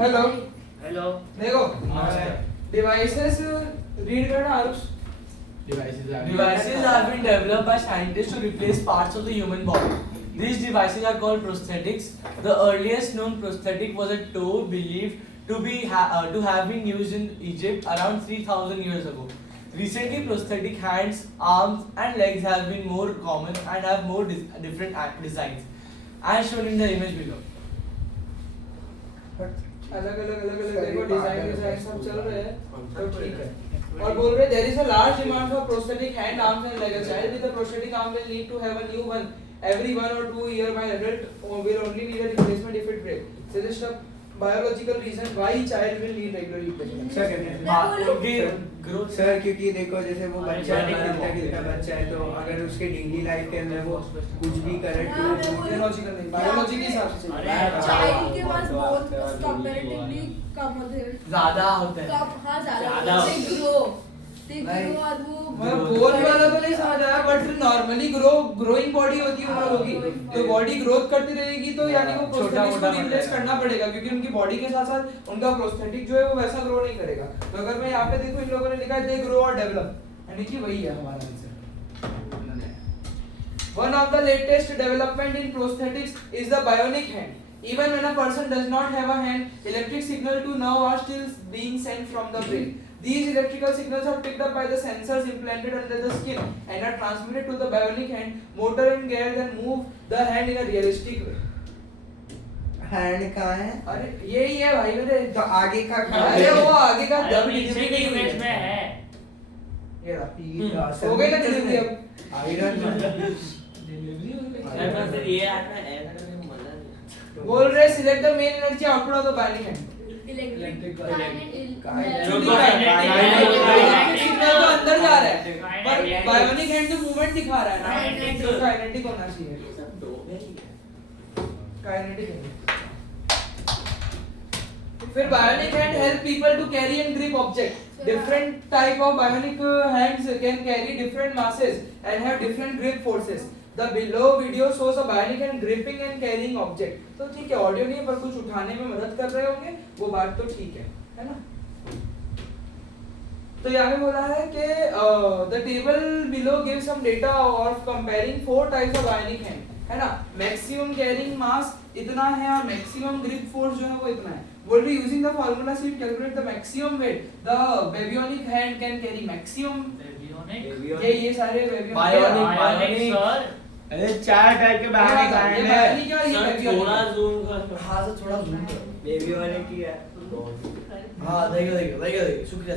Hello hello देखो devices read करना Aarush Devices have been developed by scientists to replace parts of the human body. These devices are called prosthetics. The earliest known prosthetic was a toe believed to have been used in Egypt around 3000 years ago. Recently, prosthetic hands, arms, and legs have been more common and have more different designs, as shown in the image below. अलग अलग देखो design सब चल रहे हैं तो ठीक है और बोल रहे there is a large demand for prosthetic hand arms and leg. A child with a prosthetic arm will need to have a new one every 1 or 2 years. While adult will only need a replacement if it breaks. Suggest a biological reason why child will need regular replacement. Sir क्योंकि देखो जैसे वो बच्चा कितना बच्चा है तो अगर उसके डेली लाइफ के अंदर वो कुछ भी करे बायोलॉजिकल नहीं बायोलॉजी के हिसाब से चाइल्ड के पास बहुत कंपैरेटिवली कम होते हैं ज़्यादा होता है कम हाँ ज़्यादा ग्रो और वो मैं बोल वाला तो नहीं समझ आया बट नॉर्मली ग्रोइंग बॉडी होती है उन लोगों की तो बॉडी ग्रोथ करती रहेगी तो यानी वो प्रोस्थेटिक्स को रिप्लेस करना पड़ेगा क्योंकि उनकी बॉडी के साथ साथ उनका प्रोस्थेटिक जो है वो वैसा ग्रो नहीं करेगा. तो अगर मैं यहाँ पे देखूं इन लोगों ने लिखा है दे ग्रो और डेवलप यानी कि वही है हमारा answer. One of the latest development in prosthetics is the bionic hand. Even when a person does not have a hand, electric signal to nerve are still being sent from the brain. These electrical signals are picked up by the sensors implanted under the skin and are transmitted to the bionic hand. Motor and gear then move the hand in a realistic way. Hand कहाँ है? अरे यही है भाई मेरे तो आगे का अरे वो आगे का अरे दब नीचे की इमेज में है ये रहा हो गई ना डिलीवरी अब आयरन यार पर फिर ये आता है मजा नहीं. बोल रहे select the main energy output of the bionic hand. Electric signal तो अंदर जा रहा है पर बायोनिक हैंड तो मूवमेंट दिखा रहा है ना तो काइनेटिक होना चाहिए. काइनेटिक फिर bionic hand help people to carry and grip object. Different type of bionic hands can carry different masses and have different grip forces. The below video shows a bionic hand gripping and carrying object. तो ठीक है audio नहीं है पर कुछ उठाने में मदद कर रहे होंगे वो बात तो ठीक है ना. तो यहाँ पे बोला है कि the table below gives some data of comparing 4 types of bionic hand है ना. मैक्सिमम कैरिंग मास इतना है और मैक्सिमम ग्रिप फोर्स जो है वो इतना है. बोल रही using the formula sheet calculate the maximum weight the bebionic hand can carry maximum. ये सारे बायोनिक सर अरे 4 टाइप के बायोनिक हैंड है. क्या ये सर बेबियोनिक थोड़ा जूम कर. हाँ से थोड़ा जूम करो. बेबी वाले की है. हाँ देखो शुक्रिया.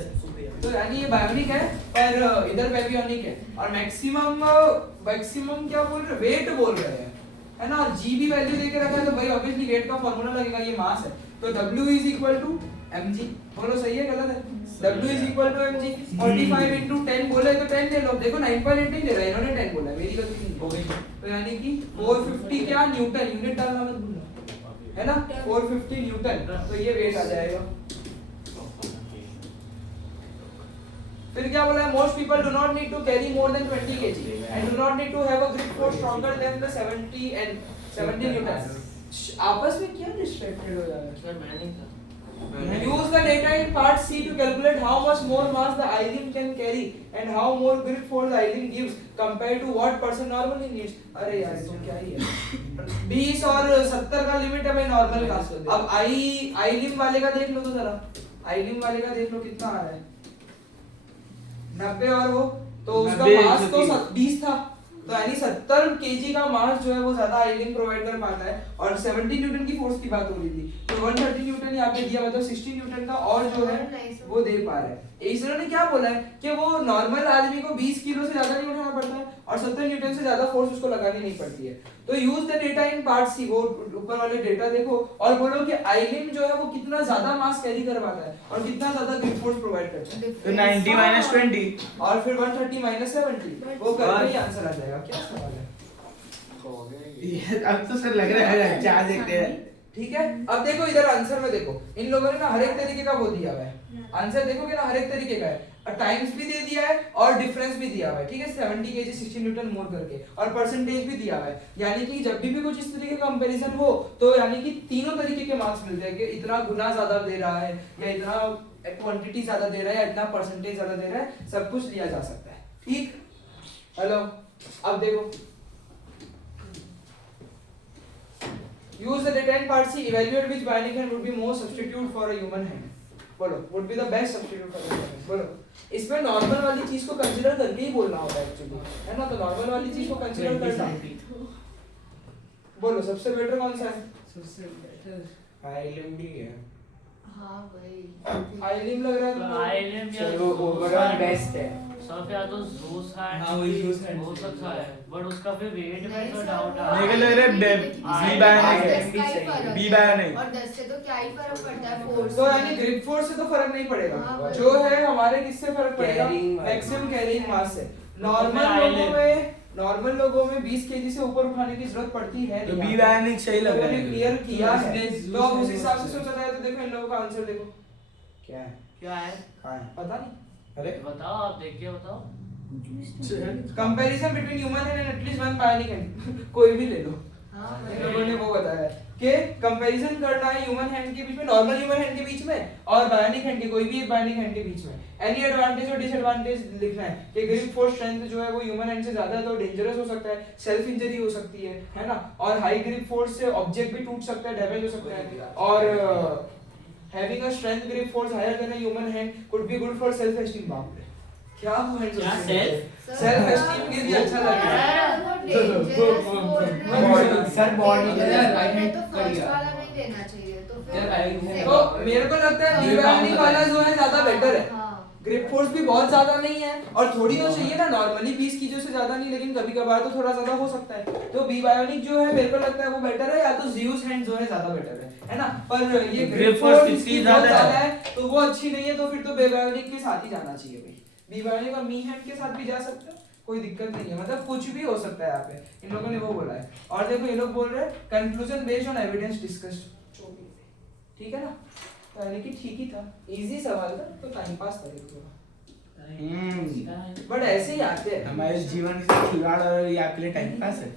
तो यानी ये बायोनिक है पर इधर बेबियोनिक है और मैक्सिमम क्या बोल रहे वेट बोल रहे हैं है ना. जी भी वैल्यू देके रखा है तो भाई ऑब्वियसली वेट का फार्मूला लगेगा. ये मास है तो W is equal to mg. बोलो सही है गलत है? W is equal to mg. 45 into 10 बोले तो 10 ले लो. देखो 9.8 नहीं ले रहा इन्होंने 10 बोला मेरी गलती नहीं हो गई. तो यानी कि 450 क्या न्यूटन यूनिट डालना मत भूलना है ना. 450 न्यूटन तो ये वेट आ जाएगा. फिर क्या बोला है most people do not need to carry more than 20 kg and do not need to have a grip force stronger than the 70 newton. आपस में क्या डिस्ट्रैक्टेड हो जा रहा है. सर मैं नहीं था. Use the data in part C to calculate how much more mass the eye limb can carry and how more grip force the eye limb gives compared to what person normally needs. अरे यार तो क्या ही है 20 और 70 का limit है भाई normal का. अब आई लिम्ब वाले का देख लो तो जरा. आई लिम्ब वाले का देख लो कितना आ रहा है 90 और वो तो उसका मास तो 20 था तो यानी 70 kg का मास जो है वो ज्यादा आइलिंग प्रोवाइड कर पाता है और 70 न्यूटन की फोर्स की बात हो रही थी तो 130 न्यूटन यहाँ पे दिया मतलब 60 न्यूटन का और जो है वो दे पा रहा है. इसरो ने क्या बोला है कि वो नॉर्मल आदमी को 20 किलो से ज्यादा नहीं उठाना पड़ता है और 70 न्यूटन से ज्यादा फोर्स उसको लगानी नहीं पड़ती है. तो use the data in part C. वो ऊपर वाले डेटा देखो और बोलो कि आइलिंग जो है वो कितना ज्यादा मास कैरी कर पाता है और कितना ज्यादा ग्रिप फोर्स प्रोवाइड करता है. तो 90 - 20 और फिर 130 - 70 वो करके ही आंसर आ जाएगा. क्या सवाल है? अब तो सर लग रहा है अच्छा देखते हैं. ठीक है अब देखो इधर आंसर में देखो इन लोगों ने ना हर एक तरीके का वो दिया हुआ है. आंसर देखोगे ना हर एक तरीके का है. टाइम्स भी दे दिया है और डिफरेंस भी दिया हुआ है, ठीक है, 70 kg 60 न्यूटन मोर करके, और परसेंटेज भी दिया हुआ है। यानी कि जब भी कुछ इस तरीके का कंपैरिजन हो तो यानी कि तीनों तरीके के मार्क्स मिलते हैं कि इतना गुना ज्यादा दे रहा है या इतना क्वांटिटी ज्यादा दे रहा है या इतना परसेंटेज ज्यादा दे रहा है, सब कुछ लिया जा सकता है। ठीक, हेलो, अब देखो, use the data in part C, evaluate which bionic hand would be more substitute for a human hand. बोलो, would be the best substitute for a human hand. बोलो, इसमें नॉर्मल वाली चीज को कंसीडर करके ही बोलना होता है एक्चुअली, है ना? तो नॉर्मल वाली चीज को कंसीडर करना। बोलो सबसे बेटर कौन सा है? सबसे बेटर आइलैंड ही है। हाँ भाई आइलिम लग रहा है तुमको? आइलिम या चलो ओवरऑल बेस्ट है। सब या तो ज़ूस हैंड, हाँ, वही ज़ूस हैंड हो सकता है, बट उसका फिर वेट में नहीं तो सर, डाउट वो आ मेरे को लग रहा है बी बायोनिक है। B bionic. और 10 से तो क्या ही फर्क पड़ता है, फोर्स तो यानी ग्रिप फोर्स से तो फर्क नहीं पड़ेगा, हाँ, जो है हमारे किससे फर्क पड़ेगा? Carrying मास। मैक्सिमम कैरिंग मास से। तो नॉर्मल लोगों में 20 kg से ऊपर उठाने की जरूरत पड़ती है तो नहीं। बी बायोनिक सही लग रहा है। क्लियर किया है, Useless, तो अब उस useless हिसाब से है। सोचा जाए तो देखो इन लोगों का आंसर देखो, क्या है? क्या है? कहाँ है? पता नहीं। अरे बताओ, आप देख के बताओ। Comparison between human hand and at least one bionic hand, कोई भी ले लो, हाँ इन लोगों ने वो बताया है कि कंपैरिजन करना है ह्यूमन हैंड के बीच में, नॉर्मल ह्यूमन हैंड के बीच में और बायोनिक हैंड के, कोई भी एक बायोनिक हैंड के बीच में। एनी एडवांटेज और डिसएडवांटेज लिखना है कि ग्रिप फोर्स स्ट्रेंथ जो है वो ह्यूमन हैंड से ज्यादा है तो डेंजरस हो सकता है, सेल्फ इंजरी हो सकती है ना? और हाई ग्रिप फोर्स से ऑब्जेक्ट भी टूट सकता है, डैमेज हो सकता है, और having a strength grip force higher than a human hand could be good for self esteem. बाप रे, क्या वो है क्या self? सेल्फ एस्टीम के लिए अच्छा लगता है। सर बॉडी तो फर्स्ट वाला नहीं देना चाहिए, तो फिर तो मेरे को लगता है बी बायोनिक वाला जो है ज्यादा बेटर है। हाँ। ग्रिप फोर्स भी बहुत ज्यादा नहीं है और थोड़ी तो चाहिए ना, नॉर्मली 20 kg से ज्यादा नहीं, लेकिन कभी कभार तो थोड़ा ज्यादा हो सकता है। तो बी बायोनिक जो है मेरे को लगता है वो बेटर है, या तो ज़्यूस हैंड जो है ज्यादा बेटर है ना? पर ये ग्रिप फोर्स इसकी बहुत ज्यादा है तो वो अच्छी नहीं है, तो फिर तो बी बायोनिक के साथ ही जाना चाहिए भाई। बी बायोनिक और मी हैंड के साथ भी जा सकते हो, कोई दिक्कत नहीं है, मतलब कुछ भी हो सकता है यहाँ पे, इन लोगों ने वो बोला है। और देखो ये लोग बोल रहे हैं conclusion based on evidence discussed, ठीक है ना? तो यानी कि ठीक ही था, इजी सवाल था, तो टाइम पास करेंगे थोड़ा, बट ऐसे ही आते हैं। हमारे जीवन से खिलवाड़ और ये आपके लिए टाइम पास है।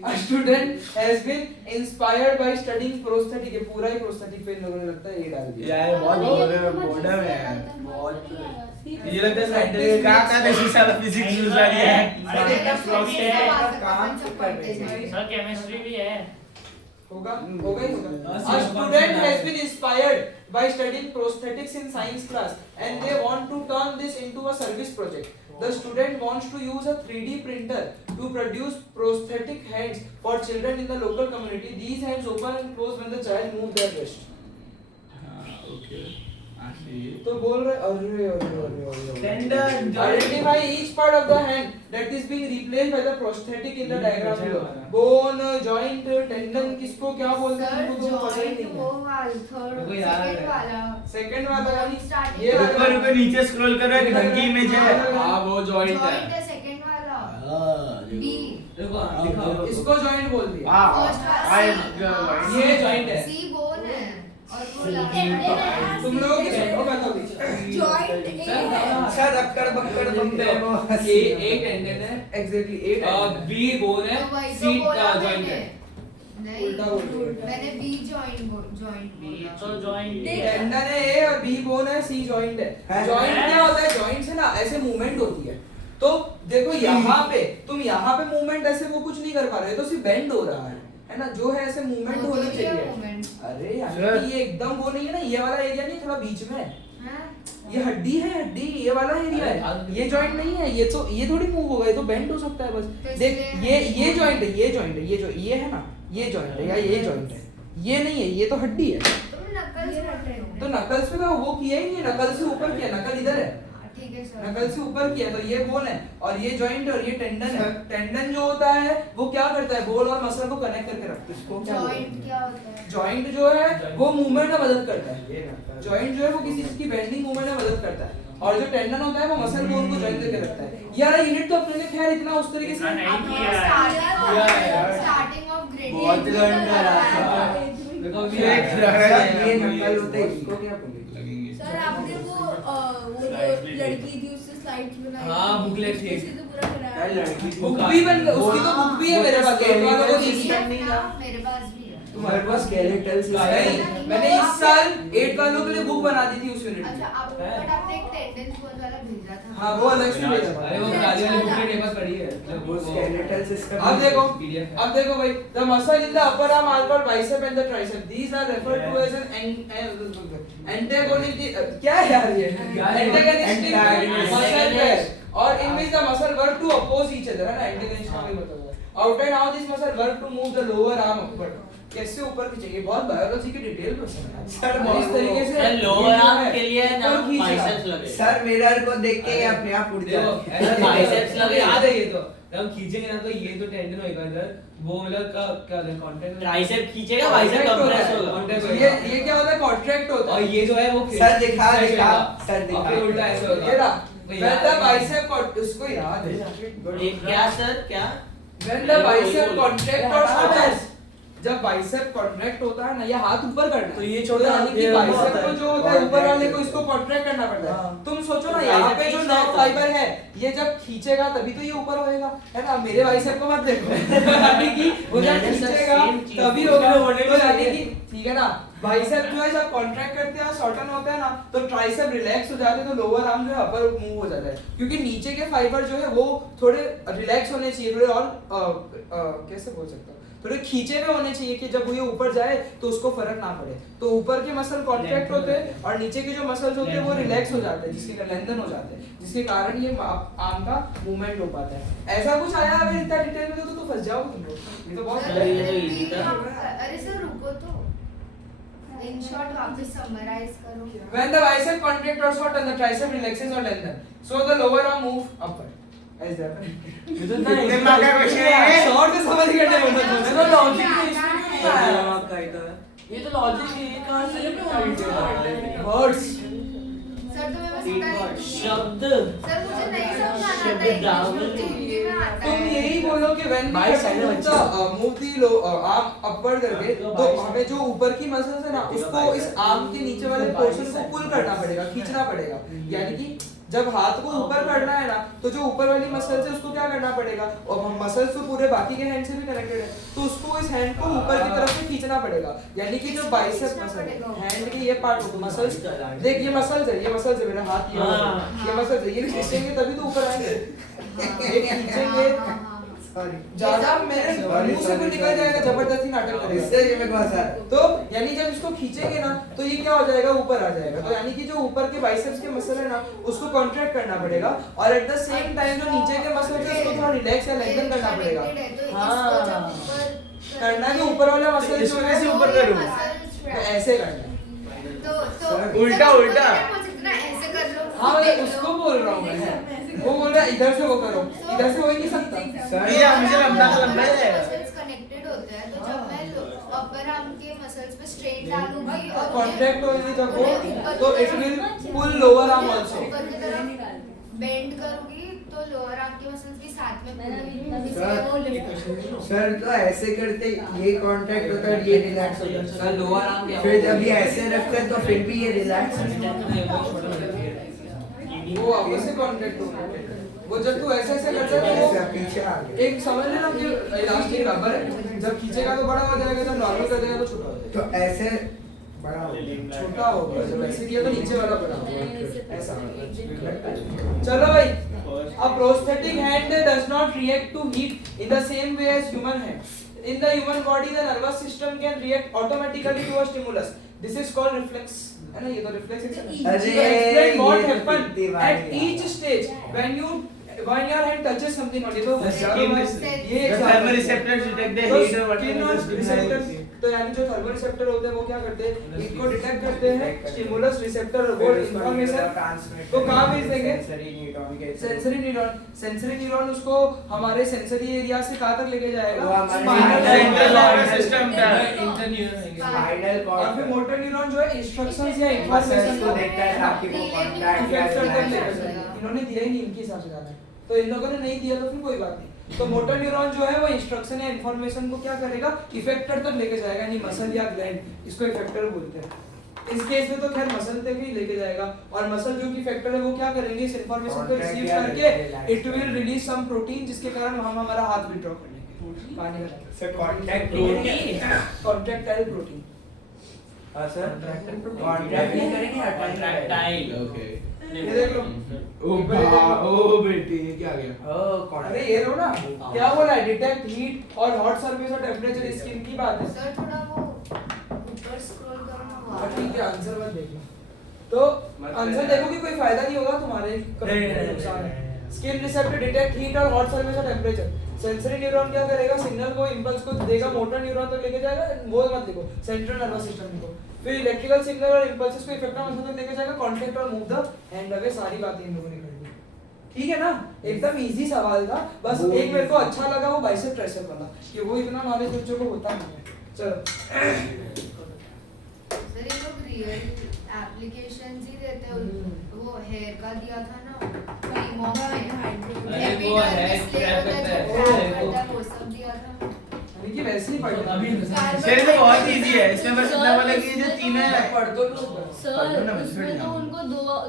A student has been inspired by studying prosthetic, ये पूरा ही prosthetic पे इन लोगों ने लगता है ये डाल दिया। यार बहुत बोर्डम है यार, बहुत ये लगता है साइंटिस्ट का देखो सारा फिजिक्स यूज आ रही है। काम सब करते हैं। सर केमिस्ट्री भी है। होगा होगा ही होगा। A student has been inspired by studying prosthetics in science class and they want to turn this into a service project. The student wants to use a 3D printer to produce prosthetic hands for children in the local community. These hands open and close when the child moves their wrist. Okay तो बोल रहे अरे tendon identify each part of the hand that is being replaced by the prosthetic in the diagram below. Bone, joint, tendon, किसको क्या बोलते हैं तुमको तो पता ही नहीं वो है। वाला थर्ड देखो यार, सेकंड वाला सेकंड वाला यानी Starting ये वाला। वाला रुको नीचे स्क्रॉल करो, एक ढंग की इमेज है। हां वो जॉइंट जॉइंट है। है सेकंड वाला हां डी दिखाओ इसको जॉइंट बोल दिया। हां फर्स्ट ये joint है। सी बोन है और वो तुम लोग किसको बताओ जॉइंट अच्छा रक्कड़ बक्कड़ बनते हैं वो। ए टेंडन है एग्जैक्टली ए टेंडन बी बोन है, तो वही तो सी बोला जॉइंट मैंने। है। नहीं उल्टा बोल रही है। मैंने बी जॉइंट बी बोला तो जॉइंट टेंडन है ए और बी बोन है, सी जॉइंट है। है? जॉइंट क्या होता है? जॉइंट से ना ऐसे मूवमेंट होती है, तो देखो यहाँ पे तुम यहाँ पे मूवमेंट ऐसे वो कुछ नहीं कर पा रहे हो, तो सिर्फ बेंड हो रहा है ना? जो है ऐसे मूवमेंट वो तो होनी ये चाहिए। movement। अरे यार ये एकदम वो नहीं है ना, ये वाला एरिया नहीं, थोड़ा बीच में है। हाँ? ये हड्डी है, हड्डी ये वाला एरिया है, ये जॉइंट नहीं है। ये तो ये थोड़ी मूव होगा, ये तो बेंड हो सकता है बस। तो देख इसलिए ये जॉइंट है, ये जॉइंट है, ये जो ये है ना, ये जॉइंट है या ये जॉइंट है, ये नहीं है, ये तो हड्डी है। तुम नकल से रट रहे हो तो नकल्स पे तो वो किया ही नहीं, नकल से ऊपर किया, नकल इधर है, ठीक है सर नकल से ऊपर किया, तो ये बोन है और ये जॉइंट और ये टेंडन है। टेंडन जो होता है वो क्या करता है? बोन और मसल को कनेक्ट करके रखता है। इसको क्या बोलते जॉइंट हैं? क्या होता है जॉइंट जो है वो मूवमेंट में मदद करता है। ये रक्कड़। जॉइंट जो है वो किसी चीज की बेंडिंग मूवमेंट में मदद करता है, और जो टेंडन होता है वो मसल बोन को जॉइन करके रखता है। यार यूनिट तो अपने ने खैर इतना उस तरीके से नहीं किया है। स्टार्टिंग ऑफ ग्रेड बहुत लर्न कर रहा था। देखो ये ये नकल होते हैं, इसको क्या बोलेंगे? सर आपने वो जो लड़की थी उससे स्लाइड्स बनाई हाँ, booklet थी। उससे तो पूरा कराया यार लड़की बुक भी बन उसकी तो बुक भी है मेरे पास, गेट वालों को दी थी। नहीं था। मेरे पास भी है। तुम्हारे पास स्केलेटल नहीं, मैंने इस साल 8 वालों के लिए बुक बना दी थी उस यूनिट अच्छा में। आपको बट आपने एक टेंडेंस बहुत वाला भेजा था। हाँ वो अलग से भेजा था। अरे वो गाड़ी वाली बुक मेरे पास पड़ी है। वो स्केलेटल सिस्टम अब देखो भाई, the muscle in the upper arm are called bicep and the tricep. These are referred to as an antagonistic क्या है यार ये? Antagonistic muscle pairs. और in which the muscle work to oppose each other है ना, antagonistic का भी मतलब है. Outside how this muscle work to move the lower arm upward. कैसे ऊपर खींचेंगे? बहुत बायोलॉजी की डिटेल क्वेश्चन है सर। इस तरीके से लोअर आर्म के लिए ना ऊपर खींचना। बाइसेप्स लगे। सर मिरर को देख के ही अपने आप उड़ देखो जाए। ऐसा बाइसेप्स लगे। याद है ये तो जब हम खींचेंगे ना तो ये तो टेंडन होएगा इधर, वो मतलब का क्या होता है कॉन्ट्रैक्ट, ट्राइसेप खींचेगा, बाइसेप कंप्रेस होगा। ये क्या होता है? कॉन्ट्रैक्ट होता और है। ये जो है वो सर दिखा दिखा सर और फिर दिखा। उल्टा ऐसे होगा। ये रहा। When the bicep उसको याद है। ये क्या सर क्या? When the bicep contract or suppress, जब बाइसेप कॉन्ट्रैक्ट होता है ना, ये हाथ ऊपर करना है। तो ये छोटा यानी कि ये बाइसेप होता को है। जो होता है ऊपर वाले को इसको कॉन्ट्रैक्ट करना पड़ता है। हाँ। तुम सोचो ना, तो यहाँ बाइसेप पे जो खींचना नर्व होता है। फाइबर है, ये जब खींचेगा तभी तो ये ऊपर होएगा, है ना? मेरे बाइसेप को मत देखो। यानी कि वो जब मैंने सर खींचेगा same चीज़ तभी पूछी। होगा। होने तो भी यानी चाहिए। कि ठीक है ना, बाइसेप जो है जब कॉन्ट्रैक्ट करते हैं, शॉर्टन होते हैं ना, तो ट्राइसेप रिलैक्स हो जाते हैं, तो लोअर आर्म जो है अपर मूव हो जाता है, क्योंकि नीचे के फाइबर जो है वो थोड़े रिलैक्स होने चाहिए, थोड़े और कैसे बोल सकता हूँ, थोड़े खींचे हुए होने चाहिए कि जब ये ऊपर जाए तो उसको फर्क ना पड़े। तो ऊपर के मसल कॉन्ट्रैक्ट होते हैं और नीचे के जो मसल्स होते हैं वो रिलैक्स हो जाते हैं, जिसके लेंथन हो जाते हैं, जिसके कारण ये आर्म का मूवमेंट हो पाता है। ऐसा कुछ आया अगर इतना डिटेल में तो फंस जाओगे तुम लोग। ये तो बहुत सर, ये तो easy था। अरे सर रुको तो, इन शॉर्ट वापस समराइज करो। When the bicep contract or shorten, the tricep relaxes or lengthen, so the lower arm move upward. ऐसे ये तो ना दिमाग का क्वेश्चन है। शॉर्ट से समझ गए थे ये तो लॉजिक है, इसमें नहीं आया। दिमाग का ही तो है। ये तो लॉजिक है, ये कहाँ से वर्ड्स। सर तो मैं बस इतना शब्द। सर मुझे नहीं समझाना शब्द था, डाउन। हिंदी में आता तुम है। यही बोलो कि when we भाई have साइड में moved the move the arm upward करके, तो हमें जो ऊपर की मसल्स है ना, उसको इस आर्म के नीचे वाले पोर्शन को पुल करना पड़ेगा, खींचना पड़ेगा। यानी कि जब हाथ को ऊपर करना है ना, तो जो ऊपर वाली मसल्स है उसको क्या करना पड़ेगा, और हम मसल्स तो पूरे बाकी के हैंड से भी कनेक्टेड है, तो उसको इस हैंड को ऊपर की तरफ से खींचना पड़ेगा। यानी कि जो बाइसेप मसल है, हैंड के ये पार्ट होगा, मसल्स देख, ये मसल्स है, ये मसल्स है, मेरा हाथ ये मसल्स है, ये खींचेंगे तभी तो ऊपर आएंगे। ये खींचेंगे, ज्यादा मेरे मुंह से कोई निकल जाएगा, जबरदस्ती नाटक करेगा। इससे ये मेरे को आसान है। तो यानी जब इसको खींचेंगे ना, तो ये क्या हो जाएगा, ऊपर आ जाएगा। तो यानी कि जो ऊपर के बाइसेप्स के मसल है ना, उसको कॉन्ट्रैक्ट करना पड़ेगा, और एट द सेम टाइम जो नीचे के मसल है उसको थोड़ा रिलैक्स या लेंथन करना पड़ेगा। हाँ करना है कि ऊपर वाला मसल जो है इसको ऊपर करूँ। तो ऐसे करना है। तो उल्टा उल्टा। ऐसे कर लो। हाँ मतलब उसको बोल रहा हूँ मैं, वो बोल रहा है इधर से वो करो, इधर से हो ही नहीं सकता। सर ये मुझे लंबा लंबा है। मसल्स कनेक्टेड होते हैं, तो जब मैं अपर आर्म के मसल्स पे स्ट्रेन डालूंगी और कॉन्ट्रैक्ट होगी जब वो, तो it will pull lower arm also. ऊपर की तरफ बेंड करूंगी तो लोअर आर्म के मसल्स भी साथ में सर तो ऐसे करते ये कांटेक्ट होता है, ये रिलैक्स हो जाता सर लोअर आर्म है। फिर जब ये ऐसे रखते हैं तो फिर भी ये रिलैक्स हो जाता है। वो आपस से कॉन्ट्रैक्ट होगा। वो जब तू ऐसे ऐसे करता है ऐसे तो पीछे आ गया। एक समझ लेना कि इलास्टिक रबर है, जब खींचेगा तो बड़ा हो जाएगा, जब नॉर्मल कर देगा तो छोटा हो जाएगा। तो ऐसे बड़ा हो गया। छोटा होगा, जब ऐसे किया तो नीचे वाला बड़ा होगा, ऐसा। चलो भाई, a prosthetic hand does not react to heat in the same way as human hand. In the human body, the nervous system can react automatically to a stimulus. This is called reflex. है ना, ये तो reflex action है। अरे, So explain what ये happen कितनी बार at यार। each stage when your hand touches something on it। तो The skin ये The thermoreceptors detect the तो heat or skin और whatever. receptors, तो यानी जो थर्मोरिसेप्टर होते हैं वो क्या करते हैं, इनको डिटेक्ट करते हैं, स्टिमुलस रिसेप्टर वो इंफॉर्मेशन तो कहाँ भेज देंगे, सेंसरी न्यूरॉन। सेंसरी न्यूरॉन उसको हमारे सेंसरी एरिया से कहाँ तक लेके जाएगा, वो हमारे स्पाइनल central nervous system का स्पाइनल और फिर कॉर्ड मोटर न्यूरॉन जो है इंस्ट्रक्शंस या मसल्स इंफॉर्मेशन को को देखता है ताकि वो कॉन्टैक्ट या इफेक्ट करके लेकर रिलैक्स जाएगा। इन्होंने दिया ही नहीं, इनके हिसाब से जाना है, तो इन लोगों ने नहीं दिया तो फिर कोई बात नहीं। तो मोटर न्यूरॉन जो है वो इंस्ट्रक्शन या इंफॉर्मेशन को क्या करेगा, इफेक्टर तक लेके जाएगा, यानी मसल या ग्लैंड, इसको इफेक्टर बोलते हैं। इस केस में तो खैर मसल तक ही लेके जाएगा और मसल जो कि फैक्टर है वो क्या करेंगे इस इंफॉर्मेशन को Contact रिसीव या करके relax it will release some protein जिसके कारण हम हमारा हाथ विड्रॉ कर लेंगे पानी का सर कांटेक्ट कॉन्ट्रैक्टाइल प्रोटीन हां सर कांटेक्ट नहीं करेंगे Contractile. ओके ये देख लो ओ बेटे ये क्या आ गया ओ अरे ये लो ना क्या बोला है डिटेक्ट हीट और हॉट सरफेस और टेंपरेचर स्किन की बात है सर थोड़ा वो ऊपर स्क्रॉल करो ना वो हाँ, ठीक है आंसर मत देखना तो आंसर देखोगे कोई फायदा नहीं होगा तुम्हारे नुकसान है स्किन रिसेप्टर डिटेक्ट हीट और हॉट सरफेस और टेंपरेचर सेंसरी न्यूरॉन क्या करेगा सिग्नल को इंपल्स को देगा मोटर न्यूरॉन तक लेके जाएगा वो मत देखो सेंट्रल नर्वस सिस्टम देखो फिर इलेक्ट्रिकल सिग्नल और इंपल्सेस को इफेक्टिव मसल तक लेके जाएगा कांटेक्ट और मूव द हैंड अवे सारी बातें इन लोगों ने कर दी ठीक है ना एकदम इजी सवाल था बस एक मेरे को अच्छा लगा वो बाइसेप ट्राइसेप वाला कि वो इतना नॉलेज बच्चों को होता नहीं है चलो सर ये लोग रियल एप्लीकेशंस ही देते हैं वो हेयर का दिया था ना क्रीम ऑफ अरे वो hair trap करता है। वो सब दिया था यानी कि वैसे ही पढ़ अभी सर तो बहुत इजी है इसमें बस इतना वाला कि जो तीनों है पढ़ दो सर उसमें तो उनको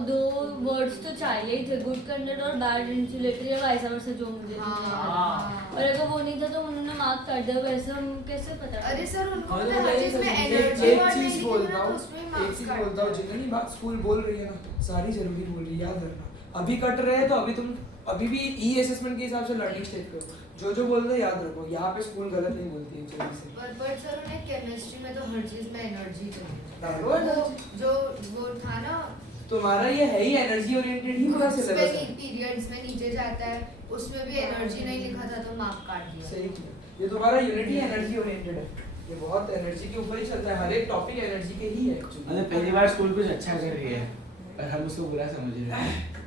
दो वर्ड्स तो चाहिए ही थे गुड कंडक्ट और बैड इंसुलेटर या वाइस वर्सा जो मुझे थे। और अगर वो नहीं था तो उन्होंने मार्क कर दिया वैसे हम कैसे पता अरे सर उनको हाँ, पता है हर चीज में एनर्जी एक वर्ड नहीं चीज लिखी बोलता ना तो हूँ उसमें एक मार्क्स चीज काट बोलता हूँ जितनी बात स्कूल बोल रही है ना सारी जरूरी बोल रही है याद रखना अभी कट रहे हैं तो अभी तुम अभी भी ई असेसमेंट के हिसाब से लर्निंग स्टेज पे हो जो बोल रहे हैं याद रखो यहाँ पे स्कूल गलत नहीं बोलती है जल्दी से बट सर उन्हें केमिस्ट्री में तो हर चीज में एनर्जी डालो चाहिए energy। जो वो था ना तुम्हारा ये है ही एनर्जी ओरिएंटेड ही पूरा सिलेबस है पीरियड्स में नीचे जाता है उसमें भी एनर्जी नहीं लिखा था तो मार्क काट दिया सही किया ये तुम्हारा यूनिटी एनर्जी ओरिएंटेड है ये बहुत एनर्जी के ऊपर ही चलता है हर एक टॉपिक एनर्जी के ही है मतलब पहली बार स्कूल कुछ अच्छा कर रही है और हम उसको बुरा समझ रहे हैं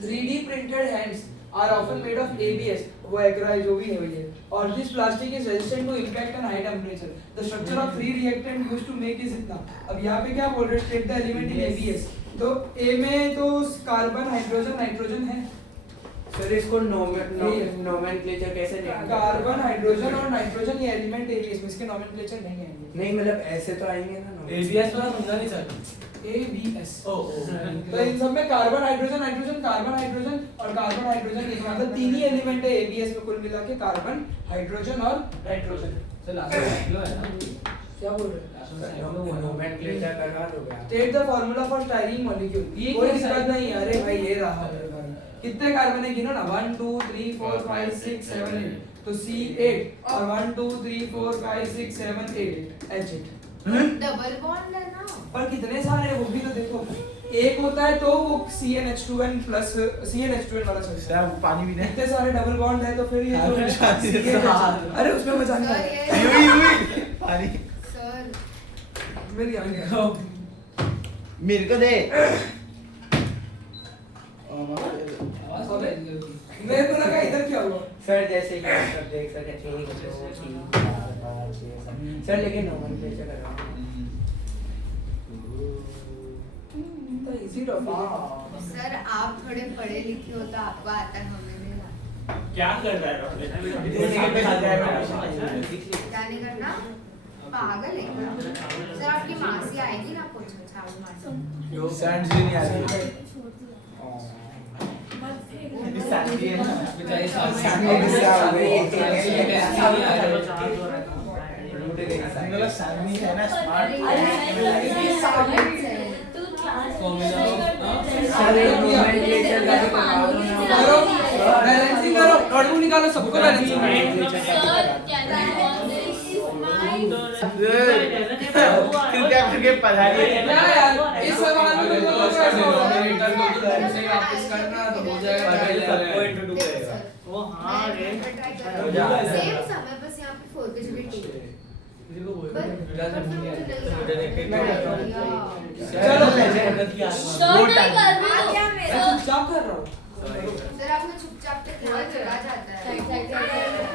3D printed hands are often made of ABS वो एक्रा जो भी है ये और this plastic is resistant to impact and high temperature the structure of 3 reactant used to make is इतना अब यहाँ पे क्या बोल रहे हैं state the element in ABS तो A में तो कार्बन हाइड्रोजन नाइट्रोजन है सर इसको नोमेनक्लेचर कैसे देंगे कार्बन हाइड्रोजन और नाइट्रोजन ये एलिमेंट ABS में इसके नोमेनक्लेचर नहीं आएंगे नहीं मतलब ऐसे तो आएंगे ना ABS वाला समझा नहीं सर ABS ओ तो इन सब में कार्बन हाइड्रोजन और कार्बन हाइड्रोजन ये मतलब तीन ही एलिमेंट है ABS में कुल मिला के कार्बन हाइड्रोजन और नाइट्रोजन सर लास्ट में है ना क्या बोल रहे हैं नोमेनक्लेचर करवा दोगे आप state the formula for styrene molecule ये कोई क्या दिक्कत है? नहीं अरे भाई ये रहा मेरे भाई कितने कार्बन है गिनो ना 1 2 3 4 5 6 7 8 तो C8 और 1 2 3 4 5 6 7 8 H8 डबल बॉन्ड है ना पर कितने सारे हैं वो भी तो देखो एक होता है तो वो CnH2n प्लस CnH2n वाला चलता है सर पानी भी दे इतने सारे डबल बॉन्ड है तो फिर ये हाँ, जो फिर शादी से CnH अरे उसमें मजा सर नहीं ये पानी सर मेरी आ गया मेरे को दे अबे मेरे को लगा इधर क्या हुआ सर जैसे कि आप सब देख सकते हैं 1 2 3 4 5 6 सर लेकिन नोमेनक्लेचर करवा तो इजी टॉपिक सर आप थोड़े पढ़े लिखे हो तो आपको आता है हमें नहीं आता क्या कर रहा है क्या नहीं करना पागल है क्या सर आपकी मासी आएगी ना कुछ छाऊ मासी सैंड भी नहीं आ रही बेचारी मतलब सैंड है ना स्मार्ट करो बैलेंसिंग करो नोटबुक निकालो सबको बैलेंसिंग क्रिकेट के पढ़ाई क्या यार इस सवाल में तो लोगों को ऐसा होता है नोमिनेटर को तो वापस करना तो हो जाएगा वो हाँ रे सेम समय बस यहाँ पे 4 के जगह 2 चुपचाप कर रहा हूँ सर आप में चुपचाप पे ध्यान चला जाता है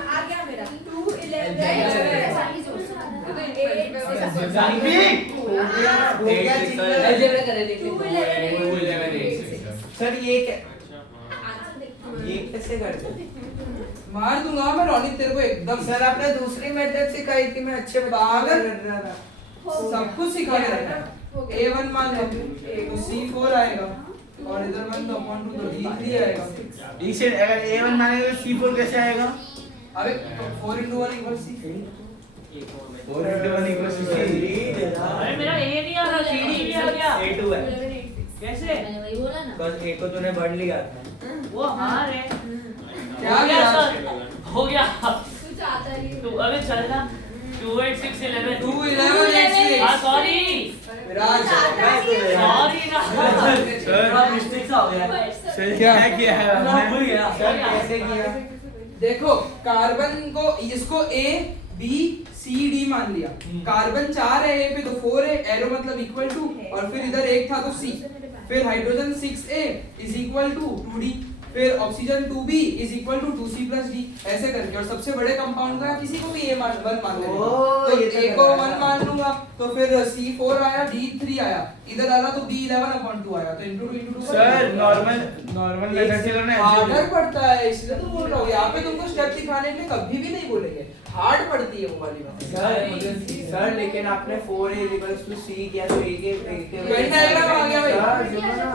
आ गया मेरा 2 सर ये कैसे करते मार दूंगा मैं रोनित तेरे को एकदम सर आपने दूसरी मेथड सिखाई थी मैं अच्छे पागल। कर रहा था सब कुछ सिखा के रखा है। A1 मान लो तो C4 आएगा और इधर 1 तो अपॉन 2 तो D3 आएगा। इसे अगर A1 मानेंगे तो C4 कैसे आएगा? अबे 4 into 1 equals C। 4 into 1 equals to C. अरे मेरा A नहीं आ रहा, CD भी आ गया। A2 है 1186 कैसे? मैंने वही बोला ना। बस A को तूने बढ़ लिया वो हाँ रे। क्या हो गया गया? सर, हो गया। तू चाहता नहीं तो अबे चल ना। 28611 2 11 86 हाँ सॉरी विराज सॉरी ना थोड़ा मिस्टेक सा हो गया है। सर क्या किया है मैं आपने? भूल गया। सर कैसे किया? देखो कार्बन को इसको A B C D मान लिया। कार्बन 4 है A पे तो 4 है, एरो मतलब इक्वल टू, और फिर इधर 1 था तो C, फिर hydrogen 6A is equal to 2D, फिर oxygen 2B is equal to 2C plus D, ऐसे करके। और सबसे बड़े कंपाउंड का किसी को भी A मान 1 मान लेना, तो ये तो A को है। 1 मान लूंगा तो फिर C4 आया, D3 आया, इधर आया तो B11/2 आया, तो into 2 into 2 sir normal method से करना हार्डर है। पड़ता है, इसलिए तो बोल रहा हूँ। यहाँ पे तुमको स्टेप सिखाने के लिए कभी भी नहीं बोलेंगे, हार्ड पड़ती है वो वाली बात। सर लेकिन आपने 4A equals to C किया तो A के Venn diagram आ गया भाई। सर सुनो ना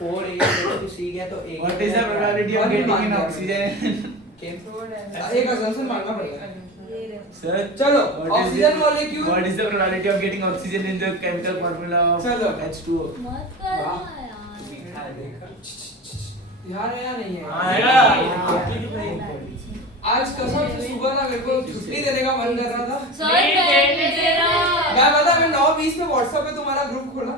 4A equals to C किया तो A What is the probability of getting an oxygen? एक assumption मानना पड़ेगा। Sir, चलो what is oxygen the- molecule What is the probability of getting oxygen in the chemical formula of चलो। H2O? मत करना यार। ध्यान है या नहीं है? आएगा। आज कसम से सुबह ना मेरे को छुट्टी देने का मन कर रहा था। सर नहीं, बैठने नहीं देना। मैं बता मैं 9:20 पे व्हाट्सएप पे तुम्हारा ग्रुप खोला।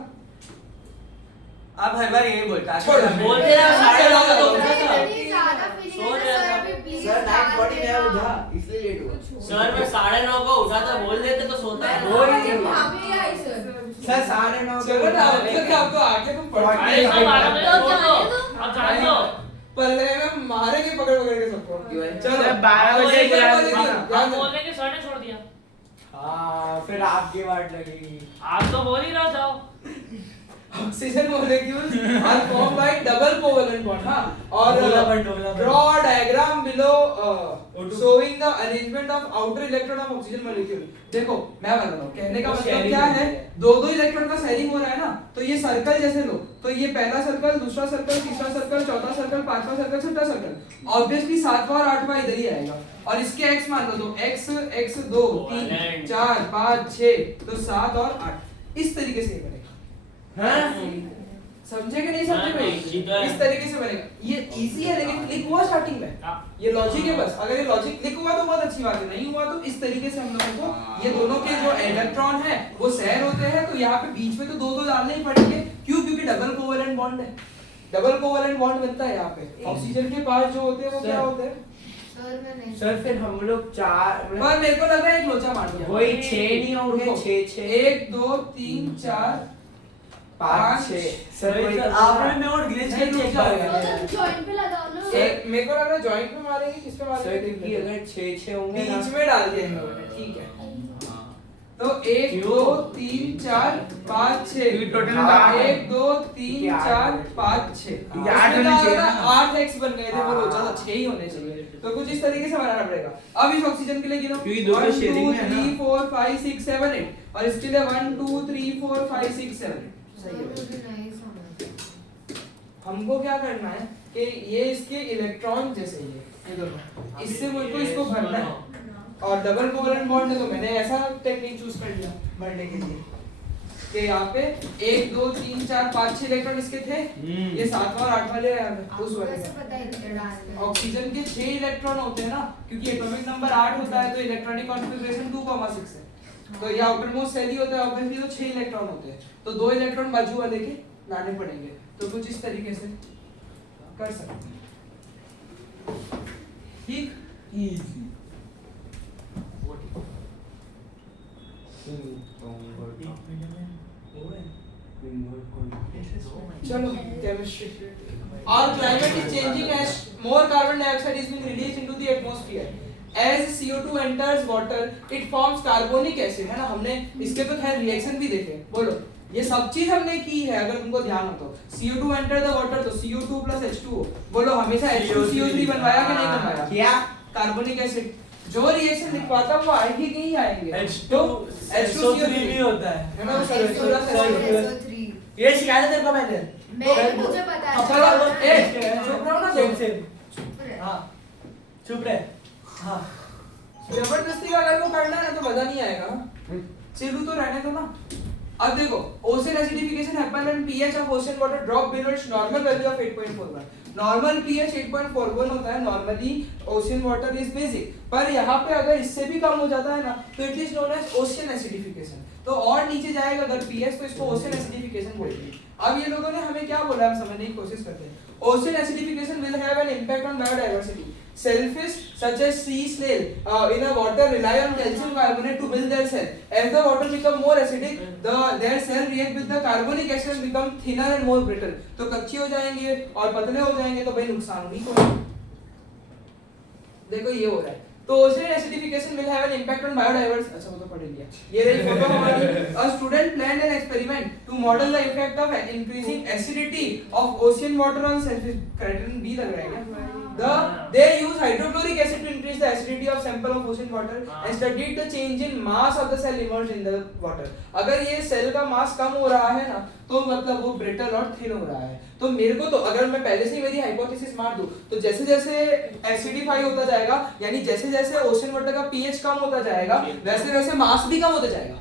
आप हर बार यही बोलता है। छोड़। बोलते रहो, साढ़े नौ को तो उठा था। इतनी ज्यादा फीलिंग सो है रहा सर था। अभी प्लीज सर 9:40 मैं उठा इसलिए लेट हुआ। सर मैं 9:30 को उठा था, बोल देते तो सोता है। वो ही मुझे भाभी आई सर सर 9:30 चलो ना अब तो आके तुम पढ़ अरे सब 12 बजे तो छोड़ दो। जाने दो। अब जाने दो। पल्ले में मारेंगे पकड़ पकड़ के सबको। चलो सर 12 बजे एक बार बोले हाँ। कि- हम बोलने के सर ने छोड़ दिया। हाँ फिर आपकी बात लगेगी। आप तो बोल ही रहा था। Oxygen molecules are form by double covalent bond. हाँ और डोला बंद। Draw diagram below showing the arrangement of outer electron of oxygen molecule. देखो मैं बता रहा हूँ कहने का मतलब क्या है, दो इलेक्ट्रॉन का शेयरिंग हो रहा है ना, तो ये सर्कल जैसे लो, तो ये पहला सर्कल, दूसरा सर्कल, तीसरा सर्कल, चौथा सर्कल, पांचवा सर्कल, छठा सर्कल, ऑब्वियसली 7वां और 8वां इधर ही आएगा। और इसके x मान लो तो x 2 3 4 5 6 तो 7 और 8 इस तरीके से ये बनेगा। समझे कि नहीं समझे भाई? इस तरीके से बनेगा। ये इजी है लेकिन क्लिक हुआ स्टार्टिंग में, ये लॉजिक है बस। अगर ये लॉजिक क्लिक हुआ तो बहुत अच्छी बात है, नहीं हुआ तो इस तरीके से हम लोगों को ये दोनों के जो इलेक्ट्रॉन है वो शेयर होते हैं, तो यहाँ पे बीच में तो दो डालने ही पड़ेंगे। क्यों? क्योंकि डबल कोवेलेंट बॉन्ड है, डबल कोवेलेंट बॉन्ड बनता है यहाँ पे। ऑक्सीजन के पास जो होते हैं वो क्या होते हैं? सर मैं नहीं सर फिर हम लोग 4 पर मेरे को लग रहा है एक लोचा मार दिया। वही 6 नहीं होंगे 6 1 2 3 4 5 6 सर वही आपने नोट ग्लिच कर दिया क्या हो गया? तो जॉइंट पे लगाओ ना एक मेरे को लग रहा है जॉइंट में मारेंगे, किस पे सर मारेंगे? क्योंकि अगर 6 होंगे ना बीच में डाल दिया इन लोगों ने, ठीक है। तो 1 2 3 4 5 6 टोटल 1 2 3 4 5 6 ये आठ होने चाहिए ना। 8 x बन गए थे, वो लोचा था 6 ही होने चाहिए। तो कुछ इस तरीके से बनाना पड़ेगा। अब इस ऑक्सीजन के लिए गिनो, क्योंकि दो 1 शेयरिंग 2 में है ना। 3 4 5 6 7 8 और इसके लिए 1 2 3 4 5 6 7 8 सर सही है। मुझे नहीं समझ हमको क्या करना है कि ये इसके इलेक्ट्रॉन जैसे ये दोनों, इससे मुझको इसको भरना है। और डबल कोवेलेंट बॉन्ड है तो मैंने ऐसा टेक्निक चूज कर लिया भरने के लिए कि यहाँ पे 1 2 3 4 5 6 इलेक्ट्रॉन इसके थे, ये 7वां और 8वां ले आया मैं उस वाले कैसे में। पता है इतने डालते हैं ऑक्सीजन के 6 इलेक्ट्रॉन होते हैं ना, क्योंकि एटॉमिक नंबर 8 होता है तो इलेक्ट्रॉनिक कॉन्फ़िगरेशन 2,6 है, तो ये आउटर मोस्ट सेल ही होता है, ऑब्वियसली तो 6 इलेक्ट्रॉन होते हैं, तो 2 इलेक्ट्रॉन बाजू वाले के लाने पड़ेंगे। तो कुछ इस तरीके से कर सकते हैं, ठीक। इजी चलो chemistry. Our climate is changing as more carbon dioxide is being released into the atmosphere. As CO2 enters water, it forms carbonic acid, है ना? हमने इसके तो खैर रिएक्शन भी देखे। बोलो, ये सब चीज हमने की है अगर तुमको ध्यान हो तो। CO2 enter the water तो CO2 plus H2O। बोलो हमेशा H2CO3 बनवाया कि नहीं बनवाया? क्या कार्बोनिक एसिड जो रिएक्शन लिखवाता वो आएंगे कि नहीं आएंगे? तो H2SO3 भी होता है ना, वो सल्फ्यूरस SO3 ये शिकायत है तेरे को मैंने मैं मुझे पता है चुप रहो ना, सेम चुप रहे। हाँ चुप रहे हाँ जबरदस्ती का अगर वो करना है ना तो मजा नहीं आएगा ना, चिलू तो रहने दो ना। अब देखो ocean acidification happen when pH of ocean water drop below it's normal value of 8.41। Normal pH 8.41 होता है, normally ocean water is basic, पर यहाँ पे अगर इससे भी कम हो जाता है ना तो it is known as ocean acidification. तो और नीचे जाएगा अगर pH तो इसको ओशन एसिडिफिकेशन बोलेंगे। अब ये लोगों ने हमें क्या बोला, हम समझने की कोशिश करते हैं। Ocean acidification will have an impact on biodiversity. Shellfish such as sea snail in a water rely on calcium carbonate to build their cell. As the water become more acidic, their cell react with the carbonic acid and become thinner and more brittle. तो कच्चे हो जाएंगे और पतले हो जाएंगे तो भाई नुकसान हुई कोई। देखो ये हो रहा है। तो ocean acidification will have an impact on biodiversity. अच्छा वो तो पढ़ लिया। ये रही फोटो हमारी। A student planned an experiment to model the effect of increasing acidity of ocean water on shellfish. Criterion B लग रहा है क्या? They use hydrochloric acid to increase the acidity of sample of ocean water and studied the change in mass of the cell immersed in the water. अगर ये cell का मास कम हो रहा है ना तो मतलब वो ब्रिटल और थिन हो रहा है। तो मेरे को तो अगर मैं पहले से ही मेरी हाइपोथेसिस मार दूं तो जैसे जैसे एसिडिफाई होता जाएगा, यानी जैसे जैसे ओशन वाटर का पीएच कम होता जाएगा वैसे वैसे मास भी कम होता जाएगा।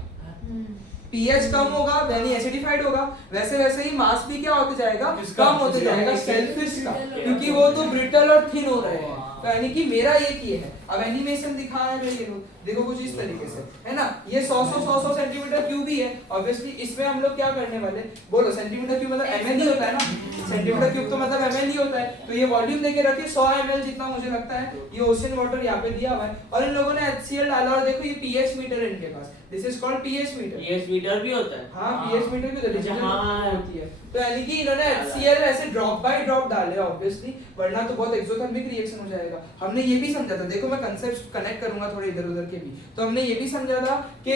पीएच कम होगा यानी एसिडिफाइड होगा, वैसे वैसे ही मास भी क्या होते जाएगा, कम होते जाएगा शेलफिश का, क्योंकि वो तो ब्रिटल और थिन हो रहे हैं। तो यानी कि मेरा ये की है। अब एनिमेशन दिखा रहे हैं ये लोग, देखो कुछ इस तरीके से है ना। ये 100 सेंटीमीटर क्यूब ही है। ऑब्वियसली इसमें हम लोग क्या करने वाले, बोलो सेंटीमीटर क्यूब मतलब ml ही होता है ना, सेंटीमीटर क्यूब तो मतलब ml ही होता है। तो ये वॉल्यूम देके रखिए 100 ml जितना मुझे लगता है ये ओशन वाटर यहाँ पे दिया हुआ है और इन लोगों ने HCl डाला और देखो ये pH मीटर है इनके पास। This is called pH meter. PH meter भी होता है। हाँ pH मीटर भी डिजिटल हाँ। होती है। तो यानी कि इन्होंने HCl ऐसे ड्रॉप बाय ड्रॉप डाले ऑब्वियसली, वरना तो बहुत एक्सोथर्मिक रिएक्शन हो जाएगा। हमने ये भी समझा था, देखो मैं कांसेप्ट कनेक्ट करूंगा थोड़े इधर उधर के भी। तो हमने ये भी समझा था कि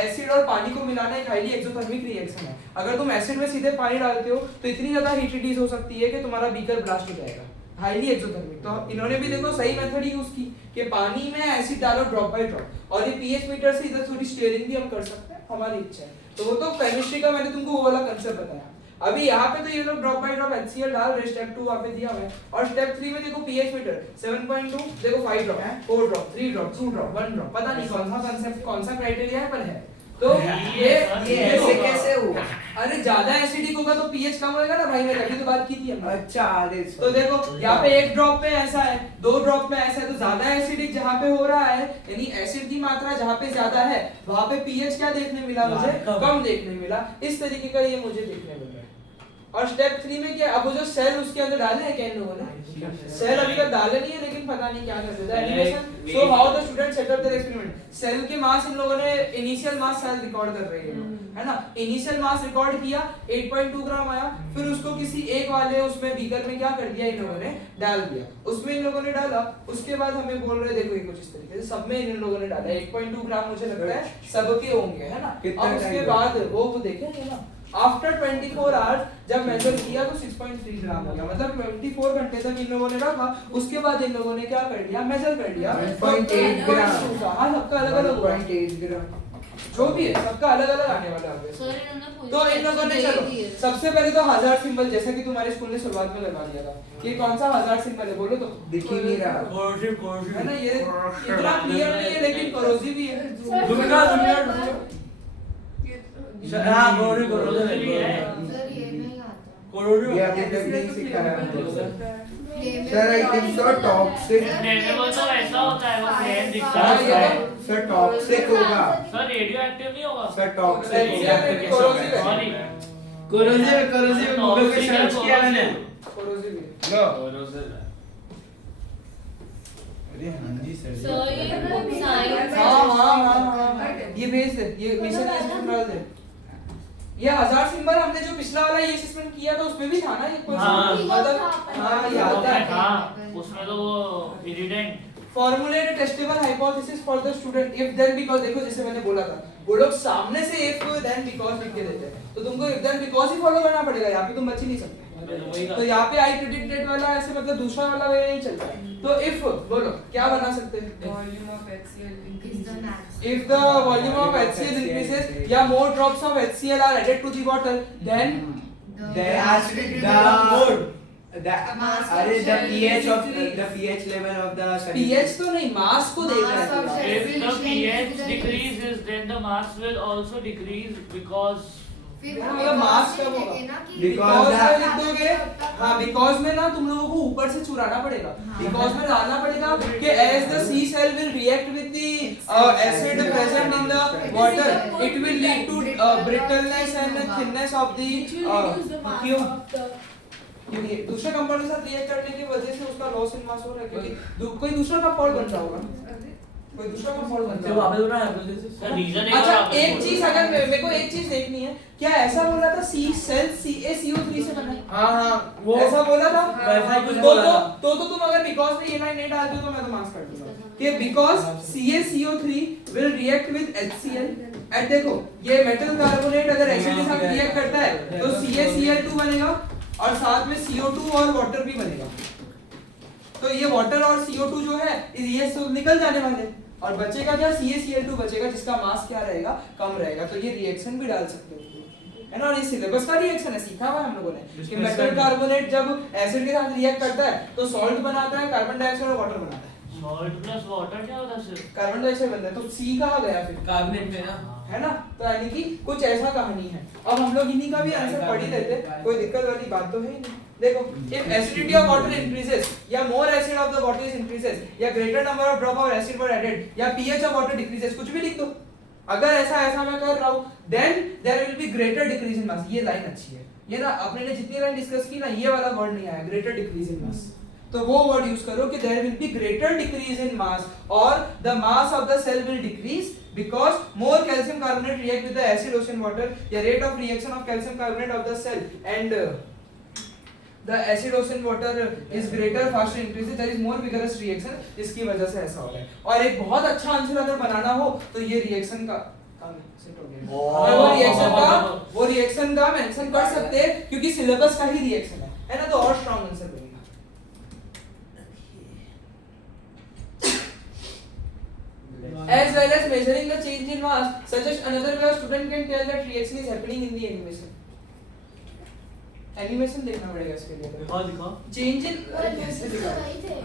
एसिड और पानी को मिलाना एक हाईली एक्सोथर्मिक रिएक्शन है। अगर तुम एसिड में सीधे पानी डालते हो तो इतनी ज्यादा हीट रिलीज हो सकती है कि तुम्हारा बीकर ब्लास्ट हो जाएगा, हाईली एक्सोथर्मिक। तो इन्होंने भी देखो सही मेथड ही यूज की कि पानी में एसिड डालो ड्रॉप बाय ड्रॉप, और ये पीएच मीटर से इधर थोड़ी स्टीयरिंग भी हम कर सकते हैं, हमारी इच्छा है। तो वो तो केमिस्ट्री का मैंने तुमको वो वाला कांसेप्ट बताया। अभी यहाँ पे तो ये लोग ड्रॉप बाय ड्रॉप HCl डाल रहे, स्टेप 2 वहां पे दिया हुआ है। और स्टेप 3 में देखो pH मीटर 7.2, देखो 5 ड्रॉप है, 4 ड्रॉप, 3 ड्रॉप, 2 ड्रॉप, 1 ड्रॉप, पता नहीं कौन सा कांसेप्ट कौन सा क्राइटेरिया है पर है। तो ये ऐसे कैसे हुआ? अरे ज्यादा एसिडिक होगा तो pH कम होगा ना भाई, मैंने अभी तो बात की थी हमने। अच्छा अरे तो देखो यहाँ पे 1 ड्रॉप में ऐसा है, 2 ड्रॉप में ऐसा है, तो ज्यादा एसिडिक जहाँ पे हो रहा है यानी एसिड की मात्रा जहाँ पे ज्यादा है वहाँ पे pH क्या देखने मिला मुझे, कम देखने मिला। इस तरीके का ये मुझे देखने मिल रहा है। और स्टेप 3 में क्या, अब वो जो सेल उसके अंदर डाले हैं क्या इन लोगों ने, सेल अभी तक डाले नहीं है लेकिन पता नहीं क्या करते थे animation. So how the student set up their experiment. Shell के मास इन लोगों ने इनिशियल मास सेल रिकॉर्ड कर रहे हैं है ना, इनिशियल मास रिकॉर्ड किया 8.2 ग्राम आया, फिर उसको किसी एक वाले उसमें बीकर में क्या कर दिया इन लोगों ने, डाल दिया, उसमें इन लोगों ने डाला। उसके बाद हमें बोल रहे देखो ये कुछ इस तरीके से सब में इन लोगों ने डाला 1.2 ग्राम मुझे लगता है सबके होंगे है ना। अब उसके बाद वो देखेंगे ना आफ्टर 24 आवर्स जब मेजर किया तो 6.3 ग्राम हो गया, मतलब 24 घंटे तक इन लोगों ने रखा। उसके बाद इन लोगों ने क्या कर दिया, मेजर कर दिया 1.8 ग्राम। हाँ सबका अलग अलग 1.8 ग्राम जो भी है सबका अलग अलग आने वाला है। सर इन्होंने तो इन लोगों ने चलो सबसे पहले तो हजार सिंबल, जैसा कि तुम्हारे स्कूल ने शुरुआत में लगा दिया था, कि कौन सा हजार सिंबल है बोलो तो दिख ही नहीं रहा। है ना, ये इतना क्लियर नहीं है लेकिन करोजी भी है। हाँ कोरोजी कोरोजी भी है, सर ये नहीं आता। कोरोजी ये अभी तक नहीं सिखाया हमको ये में सर। आई भी थिंक सो टॉक्सिक Flammable तो ऐसा होता है, वो flame दिखता हाँ, है ये उसका। सर टॉक्सिक होगा सर रेडियोएक्टिव नहीं होगा। Sir toxic sorry corrosive Google पे सर्च किया मैंने। करोजी भी है। लो अरे हाँ जी सर सर ये साइंस हाँ ये भेज दे, ये मिशन एसिड डाल दे। ये हजार सिंबल हमने जो पिछला वाला ये असेसमेंट किया था उसमें भी था ना ये कोई हाँ। मतलब हाँ याद है। हाँ उसमें तो वो irritant formulate a testable hypothesis for the student if then because. देखो जैसे मैंने बोला था वो लोग सामने से इफ देन बिकॉज़ लिख के देते हैं, तो तुमको इफ देन बिकॉज़ ही फॉलो करना पड़ेगा, यहाँ पे तुम बच ही नहीं सकते। तो यहाँ पे आई प्रेडिक्टेड वाला ऐसे मतलब दूसरा वाला वे नहीं चलता है। तो इफ बोलो क्या बना सकते हैं? Volume of HCl increases the natural. If the volume of HCl increases या more drops of HCl are added to the water, then There has to be the pH level of the solution. pH तो नहीं मास को देख Mass of रहे हैं। If the pH decreases, then the mass will also decrease because फिर हाँ, वो मतलब because mass कब में होगा? देंगे ना कि Because बिकॉज में that- लिख दोगे हाँ बिकॉज में ना तुम लोगों को ऊपर से चुराना पड़ेगा बिकॉज में लाना पड़ेगा कि as the sea shell will react with the acid present in the water it will lead to brittleness and thinness of the क्योंकि दूसरे कंपाउंड के साथ रिएक्ट करने की वजह से उसका लॉस इन मास हो रहा है क्योंकि कोई दूसरा कंपाउंड बन रहा होगा कोई दूसरा कंपाउंड बन तो रहा वापस होगा बोलना hypothesis। the reason अच्छा एक चीज अगर मेरे को एक चीज देखनी है क्या ऐसा बोला था सी सेल CaCO3 से बना है हाँ वो ऐसा बोला था वैसा ही कुछ तो बोला तो, था। तो तुम अगर बिकॉज में ये लाइन नहीं डालते तो मैं तो मार्क्स काट दूंगा कि because CaCO3 will react with HCl and देखो ये मेटल कार्बोनेट अगर एसिड के साथ रिएक्ट करता है तो CaCl2 बनेगा और साथ में CO2 और वाटर भी बनेगा तो ये वाटर और CO2 जो है ये सब निकल जाने वाले हैं। और बचेगा क्या CaCl2 बचेगा जिसका मास क्या रहेगा कम रहेगा तो ये रिएक्शन भी डाल सकते हो है ना और ये सिलेबस का रिएक्शन है सीखा हुआ है हम लोगों ने कि मेटल कार्बोनेट जब एसिड के साथ रिएक्ट करता है तो सॉल्ट बनाता है कार्बन डाइऑक्साइड और वाटर बनाता है salt plus water क्या होता है सिर्फ? कार्बन डाइऑक्साइड बनता है तो सी कहाँ गया फिर कार्बोनेट में ना है ना तो यानी कि कुछ ऐसा कहानी है अब हम लोग इन्हीं का भी आंसर पढ़ ही लेते कोई दिक्कत वाली बात तो है ही नहीं देखो if acidity of water increases या more acid of the water is increases या greater number of drop of acid were added या pH of water decreases कुछ भी लिख दो अगर ऐसा मैं कर रहा हूँ then there will be greater decrease in mass ये लाइन अच्छी है ये ना अपने ने जितनी लाइन डिस्कस की ना ये वाला वर्ड नहीं आया greater decrease in mass तो वो वर्ड यूज करो कि there will be greater decrease in mass or the mass of the cell will decrease because more calcium carbonate react with the acid ocean water या rate of reaction of calcium carbonate of the cell and the acid ocean water is greater faster increases there is more vigorous reaction इसकी वजह से ऐसा हो रहा है और एक बहुत अच्छा आंसर अगर बनाना हो तो ये रिएक्शन का सेट हो गया वो रिएक्शन का मेंशन कर सकते हैं क्योंकि सिलेबस का ही रिएक्शन है ना तो और स्ट्रांग आंसर बनेगा as well as measuring the change in mass suggest another way a student can tell that reaction is happening in the animation animation देखना पड़ेगा इसके लिए दिखाओ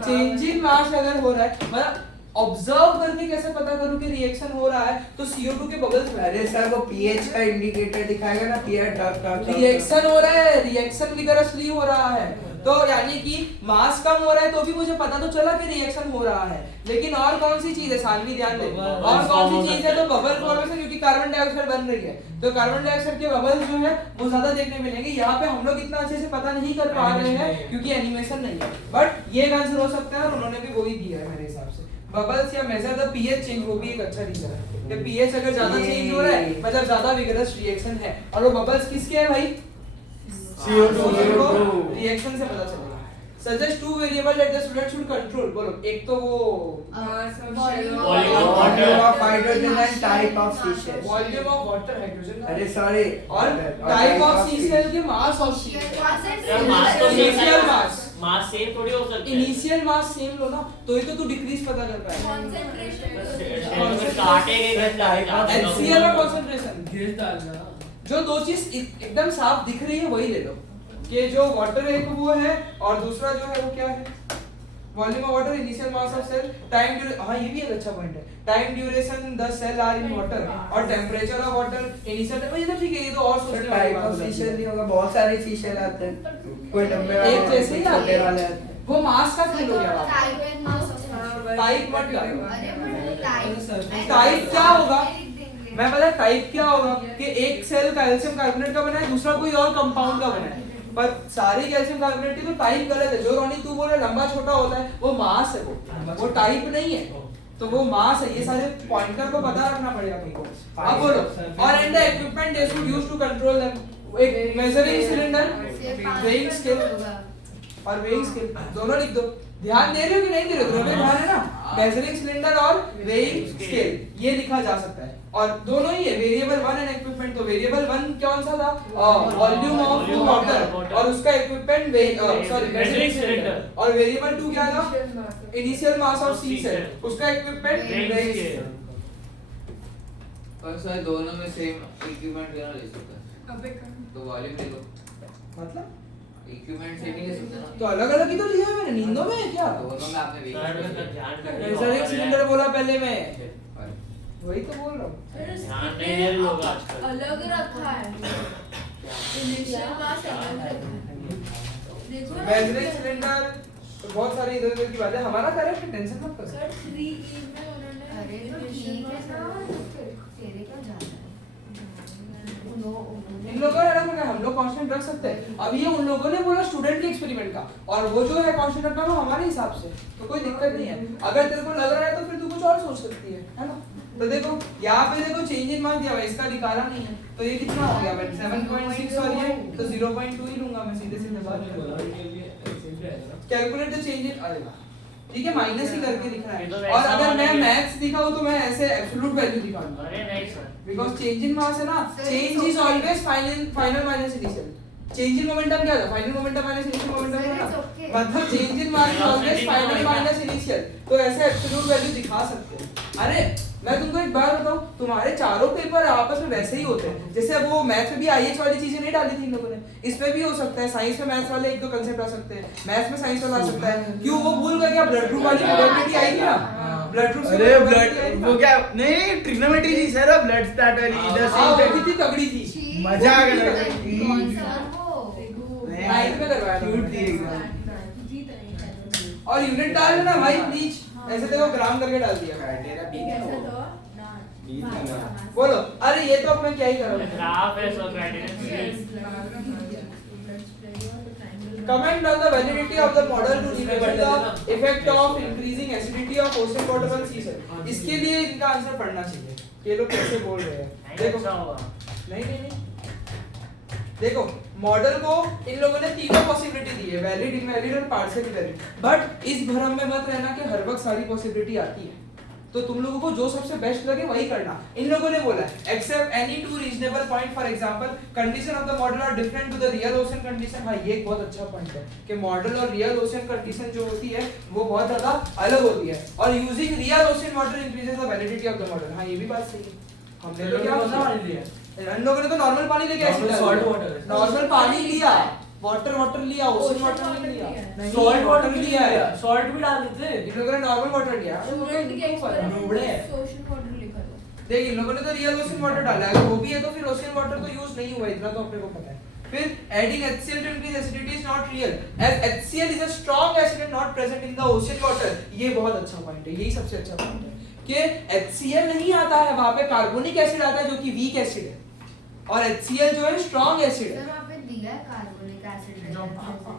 चेंज इन मास अगर हो रहा है मतलब ऑब्जर्व करके कैसे पता करूं कि रिएक्शन हो रहा है तो CO2 के बबल्स अरे सर वो pH का इंडिकेटर दिखाएगा ना pH रिएक्शन हो रहा है रिएक्शन विगरसली हो रहा है तो यानी कि मास कम हो रहा है तो भी मुझे पता तो चला कि रिएक्शन हो रहा है लेकिन और कौन सी चीज है सानवी ध्यान दे और कौन सी चीज है तो बबल फॉर्मेशन क्योंकि कार्बन डाइऑक्साइड बन रही है तो कार्बन डाइऑक्साइड के बबल्स जो है वो ज्यादा देखने मिलेंगे यहाँ पे हम लोग इतना अच्छे से पता नहीं कर पा रहे हैं क्योंकि एनिमेशन नहीं है बट ये आंसर हो सकता है और उन्होंने भी वही दिया है मेरे हिसाब से बबल्स या मेजर द pH चेंज वो भी एक अच्छा रीजन है कि pH अगर ज्यादा चेंज हो रहा है मतलब ज्यादा विगरस रिएक्शन है और वो बबल्स किसके हैं भाई CO2 रिएक्शन से पता चलेगा suggest two variable that the student should control बोलो एक तो वो Volume of hydrogen and type of C cell volume of water hydrogen अरे सॉरी और टाइप ऑफ सी सेल के मास ऑफ सी यार मास तो इनिशियल मास मास सेम थोड़ी हो सकती है इनिशियल मास सेम लो ना तो ही तो तू डिक्रीज पता कर पाएगा HCl और कंसंट्रेशन गिर डालना जो दो चीज एकदम साफ दिख रही है वही ले लो कि जो वाटर एक वो है और दूसरा जो है वो क्या है volume of water initial mass of shell time duration हां ये भी एक अच्छा पॉइंट है time duration the shell are in water और टेंपरेचर ऑफ वाटर इनिशियल ये तो ठीक है ये तो और सोचने वाली टाइप बात ऑफ हो C जाती है। cell नहीं होगा बहुत सारे C cell आते हैं कोई लंबे वाले एक जैसे ही छोटे आते वाले हैं आते हैं वो मास का खेल हो गया बात टाइप मत डालो टाइप क्या होगा मैं पता टाइप क्या होगा कि एक सेल कैल्शियम कार्बोनेट का बना है दूसरा कोई और कंपाउंड का बना है पर सारी कैल्शियम कार्बोनेट की तो टाइप गलत है जो रोनी तू बोल रहा है लंबा छोटा होता है वो मास है वो टाइप नहीं है तो वो मास है ये सारे पॉइंटर को पता रखना पड़ेगा तुमको अब बोलो और and the equipment they should use to control them एक मेजरिंग सिलेंडर वेइंग स्केल और वेइंग स्केल दोनों लिख दो ध्यान दे रहे हो कि नहीं दे रहे हो? तुम्हें ध्यान है ना? मेजरिंग सिलेंडर और वेइंग स्केल ये लिखा जा सकता है और दोनों ही है वेरिएबल 1 एंड इक्विपमेंट। तो वेरिएबल 1 कौन सा था? वॉल्यूम ऑफ वाटर और उसका इक्विपमेंट सॉरी मेजरिंग सिलेंडर। और वेरिएबल 2 क्या था? Initial mass of sea shell, उसका इक्विपमेंट वेइंग स्केल। पर सर दोनों में सेम इक्विपमेंट लेना ले सकता है तो वॉल्यूम ले लो, मतलब इक्विपमेंट सेम ही ले सकते हैं ना। तो अलग अलग ही तो लिया है मैंने, नींदों में है क्या? दोनों में आपने मेजरिंग सिलेंडर बोला पहले मैं, वही तो बोल रहा हूँ। ध्यान नहीं दे लोग आजकल। अलग रखा है इनिशियल मास अलग रखा है। देखो ना मेजरिंग सिलेंडर बहुत सारी इधर उधर की बात है, हमारा करेक्ट, टेंशन मत करो। सर 3E में उन्होंने अरे तो ठीक है ना, तेरे क्या जाना है? इन लोगों ने रखा, हम लोग कांस्टेंट रख सकते हैं। अब ये उन लोगों ने बोला स्टूडेंट के एक्सपेरिमेंट का, और वो जो है कांस्टेंट रखना वो हमारे हिसाब से, तो कोई दिक्कत नहीं है। अगर तेरे को लग रहा है तो फिर तू कुछ और सोच सकती है ना? तो देखो यहाँ पे देखो चेंज इन मार्क दिया हुआ है, इसका निकाला नहीं है, तो ये कितना हो गया? 7.6 और ये तो 0.2 ही लूंगा मैं सीधे सीधे बात। कैलकुलेट द चेंज इन, अरे वाह ठीक है, माइनस ही करके लिखना है। और अगर मैं मैथ्स दिखाऊं तो मैं ऐसे एब्सोल्यूट वैल्यू दिखाऊंगा, अरे नहीं सर, बिकॉज़ चेंज इन मास है ना, change is always final minus initial. Change in momentum क्या था? Final momentum minus initial momentum है ना, मतलब change in mass is always final minus initial. तो ऐसे एब्सोल्यूट वैल्यू दिखा सकते हैं। अरे मैं तुमको एक बात बताऊं, तुम्हारे चारों पेपर आपस में वैसे ही होते हैं, जैसे वो मैथ्स में भी आईएच वाली चीजें नहीं डाली थी इन लोगों ने, इसमें भी हो सकता है। साइंस में मैथ्स वाले एक दो कांसेप्ट आ सकते हैं, मैथ्स में साइंस वाला आ सकता है। क्यों वो भूल गए क्या? ब्लड ग्रुप वाली प्रोबेबिलिटी आई थी ना, ब्लड ग्रुप। अरे ब्लड वो क्या नहीं, ट्रिग्नोमेट्री थी सर, ब्लड स्टैट वाली इधर से कितनी तगड़ी थी, मजा आ गया। कौन सा वो नाइन्थ में करवाया था। क्यूट थी एकदम। और यूनिट डाल देना भाई प्लीज, ऐसे देखो ग्राम करके डाल दिया। क्राइटेरिया बी था ना। बोलो, अरे ये तो अब मैं क्या ही करूं। ग्राफ है sir, criterion. Comment on the validity of the model to determine the effect of increasing acidity of ocean water on sea surface. इसके लिए इनका आंसर पढ़ना चाहिए कि ये लोग कैसे बोल रहे हैं। देखो अच्छा होगा। नहीं देखो मॉडल को इन लोगों ने तीनों पॉसिबिलिटी दी है, वैलिड, इनवैलिड और पार्शियल वैलिड। बट इस भ्रम में मत रहना कि हर वक्त सारी पॉसिबिलिटी आती है, तो तुम लोगों को जो सबसे बेस्ट लगे वही करना। इन लोगों ने बोला है except any two reasonable point, for example condition of the model are different to the real ocean condition. भाई ये एक बहुत अच्छा पॉइंट है कि मॉडल और रियल ओशन कंडीशन जो होती है वो बहुत ज्यादा अलग होती है, और using real ocean water increases the validity of the model. हां ये भी बात सही है। हमने तो क्या पानी लिया, इन लोगों ने तो नॉर्मल पानी लेके ऐसे सॉल्ट वाटर, नॉर्मल पानी लिया, वाटर लिया, ओशन वाटर नहीं लिया, सॉल्ट वाटर लिया है, सॉल्ट भी डाल देते। इन लोगों ने नॉर्मल वाटर लिया। देख इन लोगों ने तो रियल ओशन वाटर डाला है, अगर वो भी है तो फिर ओशन वाटर तो यूज नहीं हुआ, इतना तो अपने को पता है। फिर adding HCl to increase acidity is not real as HCl is a strong acid and not present in the ocean water। ये बहुत अच्छा पॉइंट है, यही सबसे अच्छा पॉइंट है कि HCl नहीं आता है, वहां पे कार्बोनिक एसिड आता है जो कि वीक एसिड है, और HCl जो है स्ट्रॉन्ग एसिड है। वहां पे दिया है कार्बोनिक एसिड।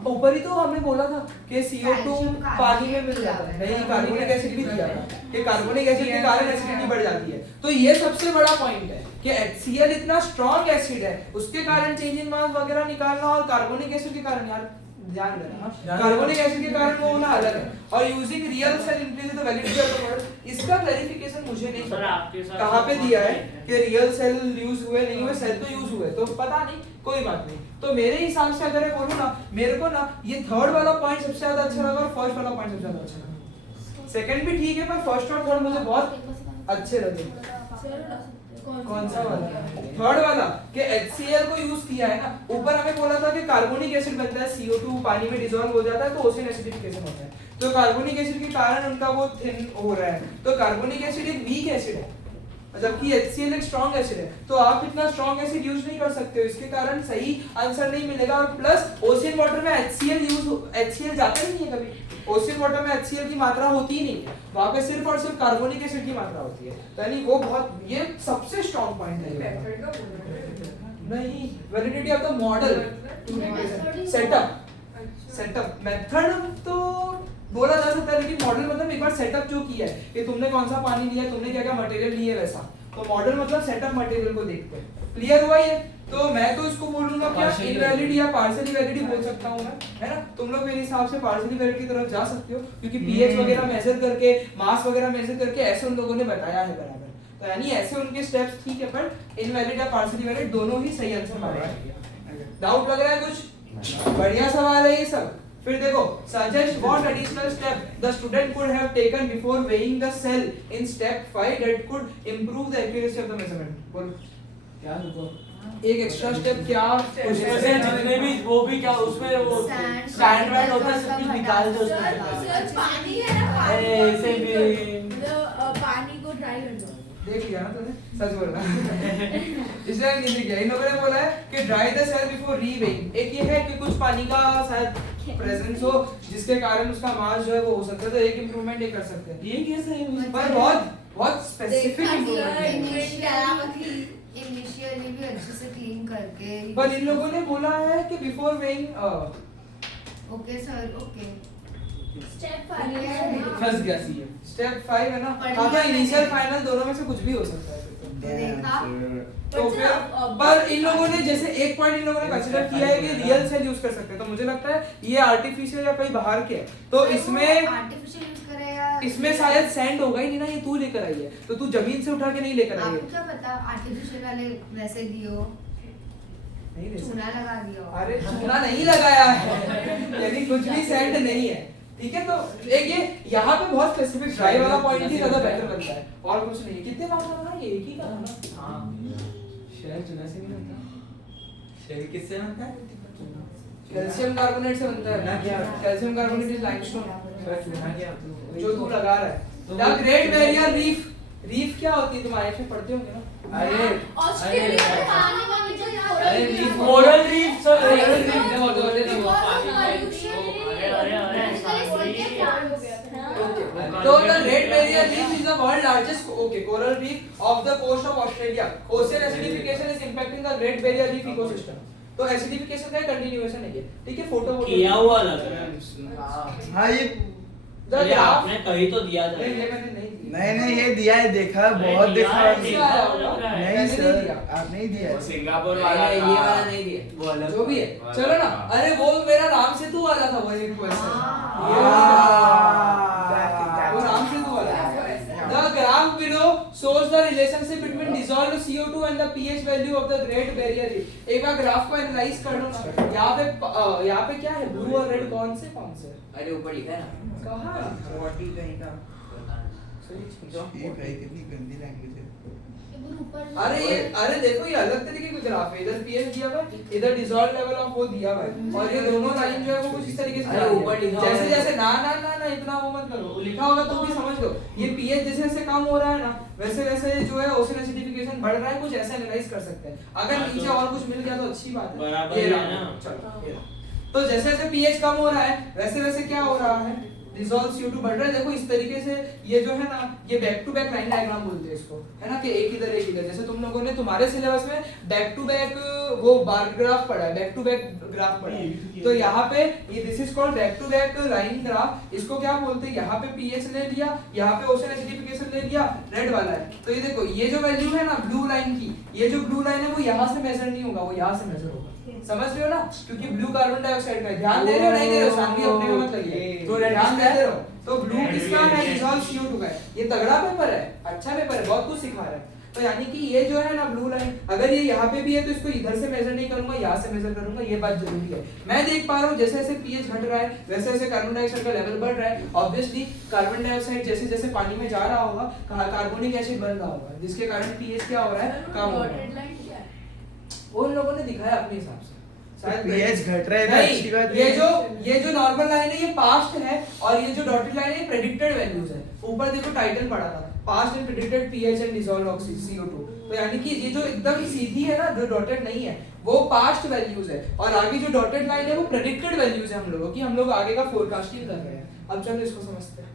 ऊपर ही तो हमने बोला था कि CO2 पानी में मिल जाता है, नहीं कार्बोनिक एसिड भी दिया था कि कार्बोनिक एसिड के कारण एसिडिटी बढ़ जाती है। तो ये सबसे बड़ा पॉइंट है कि HCl इतना स्ट्रॉन्ग एसिड है, उसके कारण चेंज इन मास वगैरह निकालना, और कार्बोनिक एसिड के कारण यार ध्यान देना, कार्बोनिक एसिड के कारण वो होना अलग है। और using real cell increase the validity of the model, इसका क्लैरिफिकेशन मुझे नहीं पता कहां पे दिया है कि रियल सेल यूज हुए नहीं हुए, सेल तो यूज हुए तो पता नहीं, कोई बात नहीं। तो मेरे हिसाब से अगर मैं बोलूं ना, मेरे को ना ये थर्ड वाला पॉइंट सबसे ज्यादा अच्छा लगा और फर्स्ट वाला पॉइंट सबसे ज्यादा अच्छा लगा। सेकंड भी ठीक है पर फर्स्ट और थर्ड मुझे बहुत अच्छे लगे। कौन सा वाला? थर्ड वाला कि HCl को यूज किया है ना, वीक हमें बोला था कि कार्बोनिक एसिड बनता है, CO2 पानी में डिसॉल्व हो जाता है तो ओशन एसिडिफिकेशन होता है, तो कार्बोनिक एसिड के कारण उनका वो थिन हो रहा है, तो कार्बोनिक एसिड एक वीक एसिड है जबकि HCl एक स्ट्रॉन्ग एसिड है, तो आप इतना स्ट्रॉन्ग एसिड यूज नहीं कर सकते हो, इसके कारण सही आंसर नहीं मिलेगा। और प्लस ओशियन वाटर में HCl जाता ही नहीं है कभी, ओशियन वाटर में HCl की मात्रा होती ही नहीं है, वहां पे सिर्फ और सिर्फ कार्बोनिक एसिड की मात्रा होती है, यानी वो बहुत, ये सबसे स्ट्रॉन्ग पॉइंट है। नहीं, validity of the model setup method तो बोला जा सकता है, लेकिन मॉडल मतलब एक बार सेटअप जो किया है कि तुमने कौन सा पानी लिया, तुमने क्या क्या मटेरियल लिए वैसा, तो मॉडल मतलब सेटअप मटेरियल को देखते हैं। क्लियर हुआ ये? तो मैं तो इसको बोलूंगा क्या इनवैलिड या पार्शियली वैलिड ही बोल सकता हूँ मैं, है ना। तुम लोग मेरे हिसाब से पार्शियली वैलिड की तरफ जा सकते हो क्योंकि पीएच वगैरह मेजर करके मास वगैरह मेजर करके ऐसे उन लोगों ने बताया है बराबर। तो यानी ऐसे उनके स्टेप्स ठीक है, पर इनवैलिड या पार्शियली वैलिड दोनों ही सही आंसर माना है। डाउट लग रहा है कुछ? बढ़िया सवाल है ये सब। फिर देखो, suggest what additional step the student could have taken before weighing the cell in step 5 that could improve the accuracy of the measurement। बोलो क्या रुको एक एक्स्ट्रा स्टेप क्या? उसमें से जितने भी वो भी क्या उसमें वो सैंड वैंड होता है सब कुछ निकाल दो उसमें। सर पानी है ना, ऐसे भी मतलब पानी को ड्राई कर दो। देख लिया ना तूने, सच बोलना। इसलिए नहीं किया। इन लोगों ने बोला है कि ड्राई द सेल बिफोर रीवेइंग। एक ये है कि कुछ पानी का शायद प्रेजेंस हो जिसके कारण उसका मास जो है वो हो सकता है, तो एक इंप्रूवमेंट ये कर सकते हैं। ये कैसे है? पर बहुत स्पेसिफिक इंप्रूवमेंट है। इनिशियली भी अच्छे से क्लीन करके। पर इन लोगों ने बोला है कि before weighing. Okay sir, okay. Step फंस गया सी स्टेप 5 है ना। हाँ तो इनिशियल फाइनल दोनों में से कुछ भी हो सकता है। देखा? तो फिर पर इन लोगों ने जैसे एक पॉइंट इन लोगों ने कंसीडर किया है कि रियल सेल यूज कर सकते हैं, तो मुझे लगता है ये आर्टिफिशियल या कहीं बाहर के है। तो इसमें आर्टिफिशियल यूज करेगा, इसमें शायद सैंड होगा ही नहीं ना, ये तू लेकर आई है तो तू जमीन से उठा के नहीं लेकर आई आपको है। क्या पता आर्टिफिशियल वाले वैसे दियो, नहीं दे चूना लगा दियो। अरे चूना नहीं लगाया है, यानी कुछ भी सैंड नहीं है, ठीक है। तो एक ये यहाँ पे बहुत स्पेसिफिक ड्राई वाला पॉइंट ही ज्यादा बेटर बनता है और कुछ नहीं है। कितने मार्क्स आ रहा है? एक ही का था ना। हां शहर चुना से नहीं बनता। शहर किससे बनता है? कैल्शियम कार्बोनेट से बनता है ना। क्या कैल्शियम कार्बोनेट इज लाइमस्टोन जो तू लगा रहा है। The great barrier reef, reef क्या होती है? तुम आईएफ में पढ़ते होंगे ना। अरे ऑस्ट्रेलिया में पानी में जो अरे reef coral reef sir, coral reef ने बोलते होते थे वो तो the Great Barrier Reef is the world largest coral reef of the coast of Australia. Ocean acidification is impacting the Great Barrier Reef ecosystem. तो acidification का continuation है ये, ठीक है। फोटो किया हुआ लग रहा है। हाँ ये ये आपने कहीं तो दिया था। नहीं, ये मैंने नहीं दिया। नहीं ये दिया है, देखा बहुत देखा है। दिया है होगा। नहीं मैंने सर दिया। आप नहीं दिया है। सिंगापुर वाला ये वाला नहीं दिया वो अलग जो भी है चलो ना। अरे वो मेरा नाम से तू वाला था वो एक क्वेश्चन। वो नाम से तू वाला। The graph below shows the relationship between dissolved CO2 and the pH value of the Great Barrier Reef. एक बार ग्राफ को एनालाइज कर लो ना। यहाँ पे क्या है? ब्लू और रेड कौन से? अरे ऊपर लिखा है ना। कहाँ? 40 कहीं का। सही ये भाई कितनी गंदी लैंग्वेज है। अरे देखो ये अलग तरीके का ग्राफ है। इधर पीएच दिया हुआ है, इधर डिसॉल्व लेवल ऑफ वो दिया हुआ है, और ये दोनों लाइन जो है वो कुछ इस तरीके से ऊपर लिखा हुआ है। जैसे जैसे ना ना ना ना इतना वो मत करो। लिखा होगा तो भी समझ लो। ये पीएच जैसे जैसे कम हो रहा है ना, वैसे वैसे जो है ओशन एसिडिफिकेशन बढ़ रहा है। कुछ ऐसा एनालाइज कर सकते हैं। अगर नीचे और कुछ मिल गया तो अच्छी बात है। बराबर ये है रहा। ना। चलो ये रहा। तो जैसे जैसे पीएच कम हो रहा है वैसे वैसे क्या हो रहा है? डिसॉल्व CO2 बढ़ रहा है। देखो इस तरीके से ये जो है ना, ये back to back line diagram बोलते हैं इसको, है ना, कि एक इधर एक इधर। जैसे तुम लोगों ने तुम्हारे सिलेबस में बैक टू बैक वो बार ग्राफ पढ़ा है, बैक टू बैक ग्राफ पढ़ा है। तो यहाँ पे ये this is called back to back line graph. इसको क्या बोलते हैं? यहाँ पे पीएच ले लिया, यहाँ पे ओशन एसिडिफिकेशन ले लिया, रेड वाला है। तो ये देखो ये जो वैल्यू है ना ब्लू लाइन की, ये जो ब्लू लाइन है वो यहाँ से मेजर नहीं होगा, वो यहाँ से मेजर होगा। समझ रहे हो ना? क्योंकि ब्लू कार्बन डाइऑक्साइड का है। ध्यान दे रहे हो नहीं दे रहे हो? शांति अपने में मत लगिए। तो ध्यान दे रहे हो? तो ब्लू किसका है? डिसॉल्व CO2 का है। ये तगड़ा पेपर है, अच्छा पेपर है, बहुत कुछ सिखा रहा है। तो यानी कि ये जो है ना ब्लू लाइन, अगर ये यहाँ पे भी है तो इसको इधर से मेजर नहीं करूंगा, यहाँ से मेजर करूंगा। ये बात जरूरी है। मैं देख पा रहा हूँ जैसे जैसे पीएच घट रहा है वैसे वैसे कार्बन डाइऑक्साइड का लेवल बढ़ रहा है। ऑब्वियसली कार्बन डाइऑक्साइड जैसे जैसे पानी में जा रहा होगा कार्बोनिक एसिड बन रहा होगा, जिसके कारण पीएच क्या हो रहा है? कम हो रहा है। वो लोगों ने दिखाया अपने हिसाब से। पीएच घट रहा है तो अच्छी बात है। ये जो नॉर्मल लाइन है ये पास्ट है, और ये जो डॉटेड लाइन है ये प्रेडिक्टेड वैल्यूज है। ऊपर देखो टाइटल पढ़ा था, past and predicted pH and dissolved CO2। तो यानी कि ये जो एकदम सीधी है ना, जो डॉटेड नहीं है, वो पास्ट वैल्यूज है, और आगे जो डॉटेड लाइन है वो प्रेडिक्टेड वैल्यूज है हम लोगों की। हम लोग आगे का फोरकास्टिंग कर रहे हैं। अब चलो इसको समझते हैं।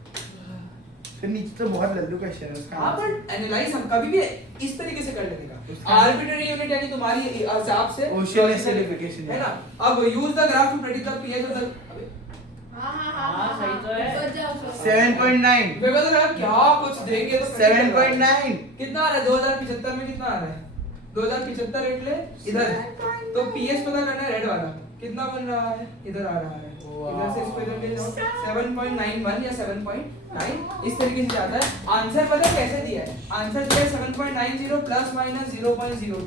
फिर नीचे तो बहुत लल्लू का शेयर है। हाँ पर एनालाइज हम कभी भी इस तरीके से कर लेने का। आर्बिट्ररी यूनिट यानी तुम्हारी हिसाब से ओशन एसिडिफिकेशन है ना। अब use the graph to predict the pH of the. हाँ सही तो है। 7.9 मेरे को तो लगा क्या कुछ देंगे तो 7.9 कितना आ रहा है? 2075 में कितना आ रहा है? 2075 रेट ले इधर, तो पीएच पता करना है रेड वाला कितना बन रहा है, इधर आ रहा है, इधर से इसको इधर ले जाओ 7.91 या 7.9 इस तरीके से जाता है। आंसर पता है कैसे दिया है, आंसर दिया है 7.90 प्लस माइनस 0.02।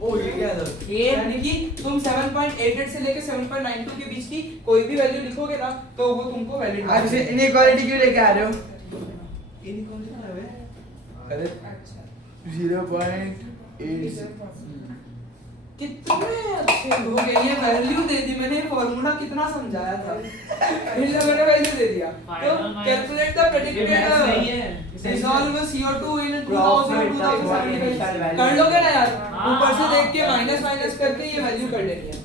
ओ ये क्या था? यानी कि तुम 7.88 से लेके 7.92 के बीच की कोई भी वैल्यू लिखोगे ना तो वो तुमको वैलिड। आप इसे इनइक्वालिटी क्यों लेके आ रहे हो? अरे 0.8 कितने अच्छे हो गए, ये वैल्यू दे दी मैंने, फॉर्मूला कितना समझाया था फिर मैंने वैल्यू दे दिया। तो calculate the predicted dissolve CO2 इन 2075 कर लोगे ना यार, ऊपर से देख के माइनस माइनस करके ये वैल्यू कर लेनी है।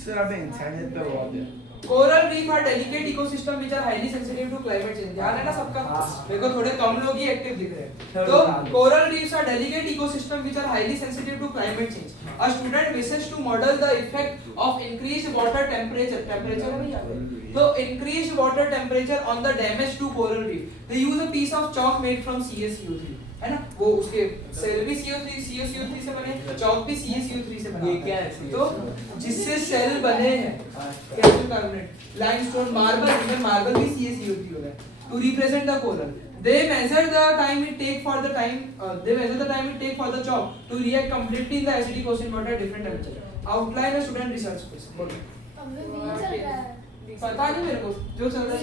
सर आप इंसानियत पे बहुत है। Coral reef are delicate ecosystem which are highly sensitive to climate change. ध्यान है ना सबका, मेरे को थोड़े कम लोग ही एक्टिव दिख रहे हैं। तो coral reefs are delicate ecosystem which are highly sensitive to climate change. A student wishes to model the effect of increased water temperature, temperature है भैया, तो increased water temperature on the damage to coral reef they use a piece of chalk made from CaCO3, है ना, वो उसके cell भी CaCO3 से बने, chalk भी CaCO3 से बना। ये क्या है? तो जिससे सेल बने हैं calcium carbonate, limestone, marble, even marble भी CaCO3 होगा। To represent the coral they measure the time it take for the chalk to react completely in the acidic ocean water at different temperature. Outline a student research question. बोलो। पता नहीं मेरे को जो चल रहा है।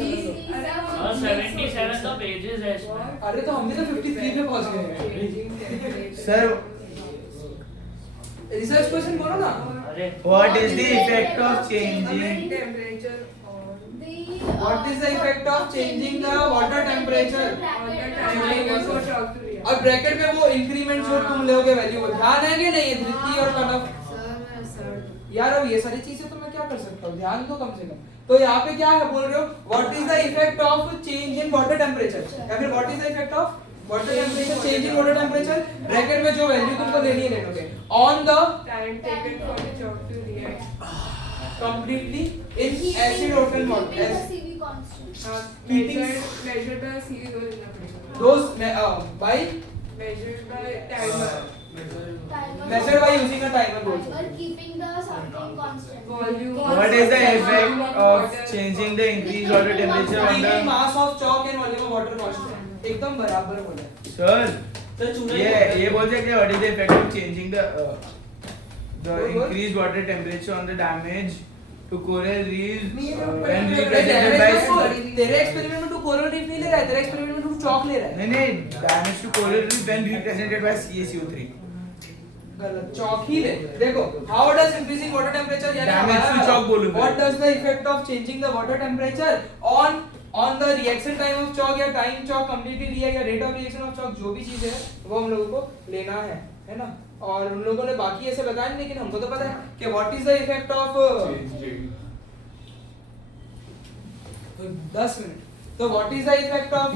77 तो पेजेस है इसमें। अरे तो हम भी तो 53 पे पहुंच गए। सर रिसर्च क्वेश्चन बोलो ना। अरे what is the effect of changing temperature What is the effect of changing the water temperature? और ब्रैकेट में वो इंक्रीमेंट जो तुम लोगे वैल्यू को ध्यान है कि नहीं, धृति और कनफ यार, अब ये सारी चीजें तो मैं क्या कर सकता हूँ, ध्यान तो कम से कम। तो यहाँ पे क्या है बोल रहे हो, what is the effect of change in water temperature, या फिर what is the effect of water temperature, change in water temperature, bracket में जो वैल्यू तुमको लेनी है ले लोगे, on the time taken for the chalk to react completely in acid ocean water as measured by CV those by measured by timer measured by using a timer also. keeping the something constant. volume what is the effect of changing the increased water temperature on keeping the mass of chalk and volume of water constant. एकदम बराबर बोला। sir तो चूना ये बोल सकते हैं what is the effect of changing the increased water temperature on the damage to coral reefs when represented by तेरे एक्सपेरिमेंट में तू कोरल रीफ नहीं ले रहा है, तेरे एक्सपेरिमेंट में तू चॉक ले रहा है। नहीं damage to coral reef when represented by CaCO3 गलत, चॉक ही ले। देखो how does increasing water temperature यानी Damage to chalk बोलूंगा। What does the effect of changing the water temperature on the reaction time of chalk या time chalk completely react या rate of reaction of chalk, जो भी चीज है वो हम लोगों को लेना है ना। और उन लोगों ने बाकी ऐसे बताया नहीं, लेकिन हमको तो पता है कि what is the effect of 10 minute. तो what is the effect of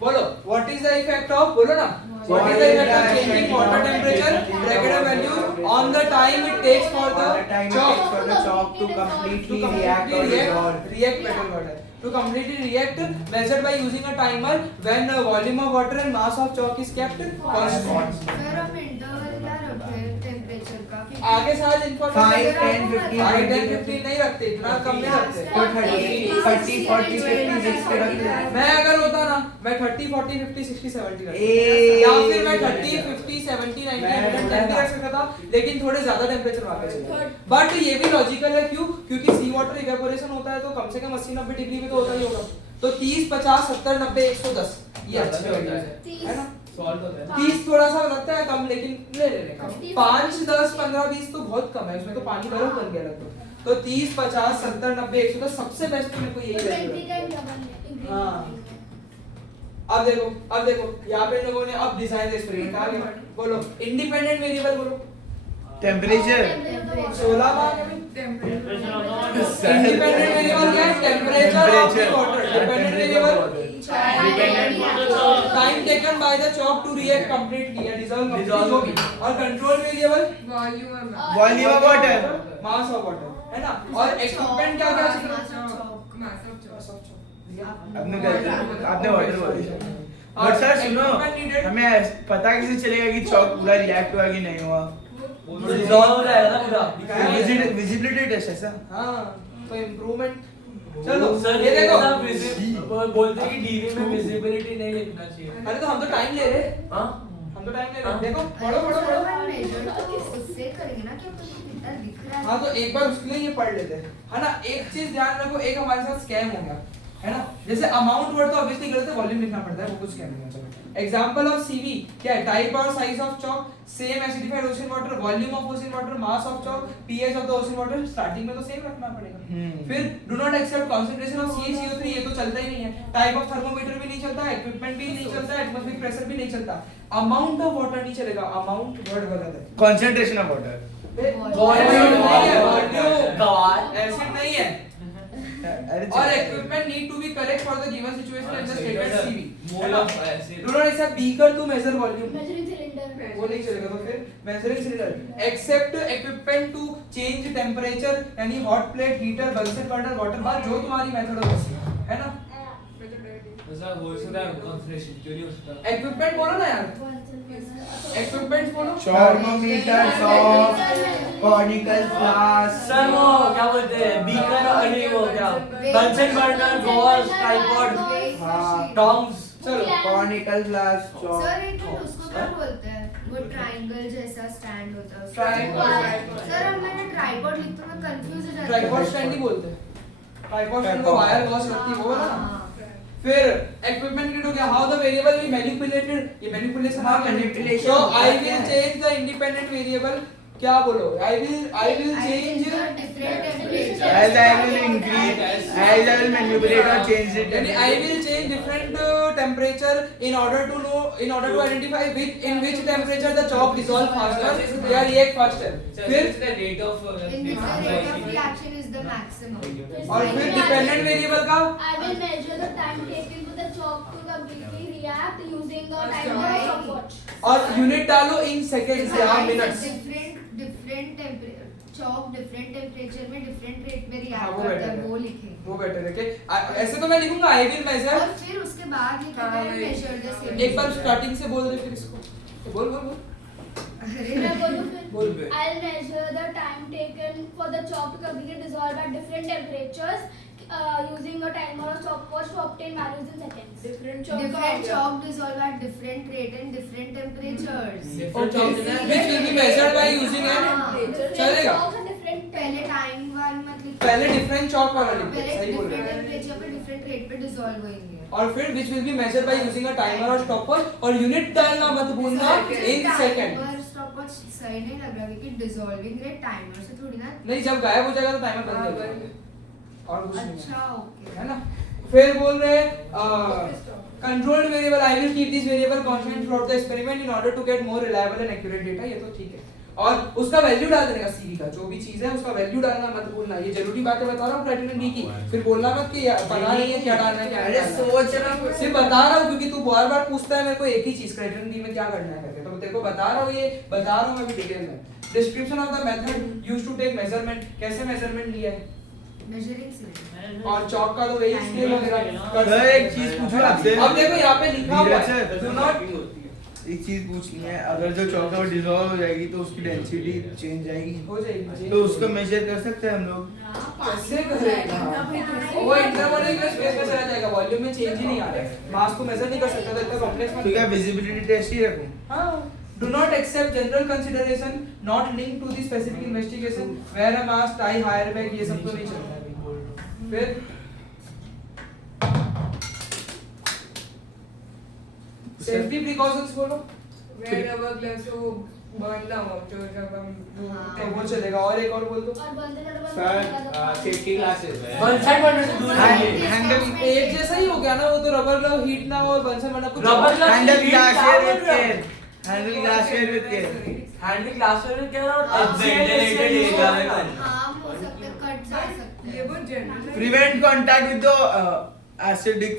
बोलो, what is the effect of बोलो ना, what is the effect of changing water temperature bracket of values on the time it takes for the chalk to completely react or dissolve. react better word है to completely react measured by using a timer when volume of water and mass of chalk is kept constant. फिर हम interval क्या रखते हैं temperature का? आगे साल 5, information 10, 15, 5 10 15 नहीं रखते, इतना कम नहीं रखते। तो 30, 40, 50, 50, 60 रखते हैं। मैं अगर होता ना मैं 30 40 50 60 70 रखता, ए या फिर मैं 30 50 70 90 110 भी रख सकता था, लेकिन थोड़े ज्यादा टेंपरेचर वहां पे चले। बट ये भी लॉजिकल है, क्यों? क्योंकि सी वाटर इवेपोरेशन होता है तो कम से कम 80 90 डिग्री में तो होता ही होगा। तो 30 50 70 90 110 ये अच्छे वैल्यूज है ना। सॉल्व होता है 30 थोड़ा सा लगता है कम, लेकिन ले लेने का। 5 10 15 20 तो बहुत कम है, उसमें तो पानी बर्फ बन गया लगभग। तो 30 50 70 90 110 सबसे बेस्ट तो मेरे को यही लगता है। हाँ अब देखो यहाँ पे लोगों ने अब डिजाइन एक्सपेरिमेंट आ गया। बोलो इंडिपेंडेंट वेरिएबल बोलो, temperature 16 मार्क है। Temperature of the water. Independent variable क्या है? Temperature of the water. Dependent variable dependent for the chalk। Time taken by the chalk to react completely या डिसॉल्व कंप्लीटली जो भी। और control variable volume of water mass of water है ना। और equipment क्या क्या चाहिए? आपने वाटर बोला। बट सर सुनो, equipment needed- हमें पता कैसे चलेगा कि चौक पूरा रिएक्ट हुआ कि नहीं हुआ? डिसॉल्व हो जाएगा ना पूरा। विजिबिलिटी टेस्ट है सर? हाँ तो इम्प्रूवमेंट। चलो सर ये देखो, बोलते हैं कि डीवी में विजिबिलिटी नहीं लिखना चाहिए। अरे तो हम तो टाइम ले रहे हैं, हाँ हम तो टाइम ले रहे हैं। हाँ। देखो अरे पढ़ो सर, पढ़ो अपन measure तो उससे करेंगे ना कि अपन को कितना दिख रहा है। हाँ तो एक बार उसके लिए ये पढ़ लेते हैं, है ना। एक चीज ध्यान रखो, एक हमारे साथ स्कैम हो गया, है ना। जैसे अमाउंट वर्ड तो ऑब्वियसली गलत है, वॉल्यूम लिखना पड़ता है, वो कुछ स्कैम नहीं है। चलो एग्जांपल ऑफ सीवी क्या है? टाइप और size of chalk, same acidified ocean water, volume of ocean water, mass of chalk, pH of the ocean water. Starting में तो सेम रखना पड़ेगा। फिर do not except concentration of CaCO3, ये तो चलता ही नहीं है। टाइप ऑफ थर्मोमीटर भी नहीं चलता, इक्विपमेंट भी नहीं चलता, एटमॉस्फेरिक प्रेशर भी नहीं चलता। अमाउंट ऑफ वाटर नहीं चलेगा, अमाउंट वर्ड गलत है। Concentration of water. वॉल्यूम नहीं है, वॉल्यूम गवार एसिड नहीं है। और equipment need to be correct for the given situation and the stated CV. Mole of acid. Do not accept beaker to measure volume. Measuring cylinder. वो नहीं चलेगा। तो फिर measuring cylinder. Accept equipment to change temperature, यानी hot plate, heater, Bunsen burner, water bath, जो तुम्हारी method हो वैसी, है ना। सर हो सकता है कंसंट्रेशन क्यों नहीं हो सकता? Equipment बोलो ना यार, equipment बोलो। Thermometer, sauce, conical flask. Sir वो क्या बोलते हैं बीकर और नहीं वो क्या बंसन बर्नर गॉस ट्राइपॉड हाँ। टॉन्ग्स चलो कॉनिकल फ्लास्क, चॉक। सर एक मिनट, उसको क्या बोलते हैं? वो ट्रायंगल जैसा स्टैंड होता है उसको। Tripod। सर अब मैंने ट्राइपॉड लिख तो मैं कंफ्यूज हो जाती ट्राइपॉड स्टैंड ही बोलते हैं। ट्राइपॉड स्टैंड को वायर गॉस लगती है वो ना। फिर इक्विपमेंट नीड हो गया, how the variable be manipulated, ये मैनिपुलेशन हाँ, manipulation सो होता आई है। Will change the independent variable, क्या बोलो? I will change, As I will increase, as I will manipulate or change it. यानी I will change different temperature in order to identify in which temperature the chalk dissolve faster या react faster. फिर the rate of In which the rate of reaction is the maximum. और फिर dependent variable का I will measure the time taken for the chalk to completely react using a timer or stopwatch. और unit डालो इन seconds या minutes. Different chalk different temperature में different rate में हाँ, react वो करता better है, है। वो लिखेंगे। वो बेटर है कि ऐसे तो मैं लिखूंगा आई विल मेजर, और फिर उसके बाद लिखेंगे मेजर द सेम। एक बार स्टार्टिंग से बोल दे फिर इसको बोल बोल बोल। अरे मैं बोलूं फिर? बोल बे। I'll measure the time taken for the chalk to completely dissolve at different temperatures using a timer or stopwatch to obtain values in seconds. different chalk dissolve at different rate and different temperatures. Okay, which will be measured by using an चलेगा। Chalks are different पहले time वाला मत लिखो। पहले different chalk वाला लिखो, पहले सही बोल डिफरेंट रहे हो। टेम्परेचर पे डिफरेंट रेट पे डिसॉल्व होंगे। और फिर which will be measured by using a timer or stopwatch और यूनिट डालना मत भूलना इन सेकंड। टाइमर स्टॉपवॉच सही नहीं लग रहा क्योंकि डिसॉल्विंग रेट टाइमर से थोड़ी ना। नहीं जब गायब हो जाएगा तो टाइमर बंद कर देंगे और कुछ नहीं अच्छा ओके। है ना। फिर बोल रहे controlled variable, I will keep this variable constant throughout the experiment in order to get more reliable and accurate data, ये तो ठीक है। और उसका वैल्यू डाल देने का सीवी का, जो भी चीज है उसका वैल्यू डालना मत भूलना। ये जरूरी बातें बता रहा हूँ क्राइटेरियन डी की, फिर बोलना मत कि पता नहीं है क्या डालना है क्या नहीं अरे डालना है। सोच रहा हूँ। सिर्फ बता रहा हूँ क्योंकि तू बार बार पूछता है मेरे को एक ही चीज क्राइटेरियन डी में क्या करना है करके, तो तेरे को बता रहा हूँ, ये बता रहा हूँ मैं भी डिटेल में। Description of the method used to take measurement, कैसे मेजरमेंट लिया है मेजरिंग सिलेंडर। और चौक का तो वही स्केल वगैरह। सर एक चीज पूछूं आपसे। अब देखो यहाँ पे लिखा हुआ है धीरज डू सर, नॉट, एक चीज पूछनी है, अगर जो चौक है वो डिसॉल्व हो जाएगी तो उसकी डेंसिटी चेंज जाएगी, हो जाएगी तो उसको मेजर कर सकते हैं हम लोग? कैसे करेगा? वो इंटरमोलिकुलर में स्पेस में चला जाएगा, वॉल्यूम में चेंज ही नहीं आ रहा है, मास को मेजर नहीं कर सकता, तो इतना कॉम्प्लेक्स मत। तो क्या विजिबिलिटी टेस्ट ही रखूं? हां, do not accept general consideration not linked to the specific investigation where a mass tie higher back, ये सब तो नहीं चलता है अभी। फिर सेफ्टी प्रिकॉशंस बोलो, वेयर रबर ग्लास को बर्न ना हो जो जब हम तो वो चलेगा। और एक और बोल दो और बंद कर सर सेफ्टी ग्लासेस है। बंसन बर्नर से दूर रहिए। हैंडल एक जैसा ही हो गया ना, वो तो रबर ग्लव हीट ना हो और बंसन बना कुछ rubber glove handle heat glassware क्या विद बोल रहा केयर, है? Handle glassware with care. Handle glassware में क्या हो रहा अब है? ventilated एरिया में हार्म हो सकते हैं, कट जा सकते ये हैं। बहुत जनरल है। Prevent contact with the acidic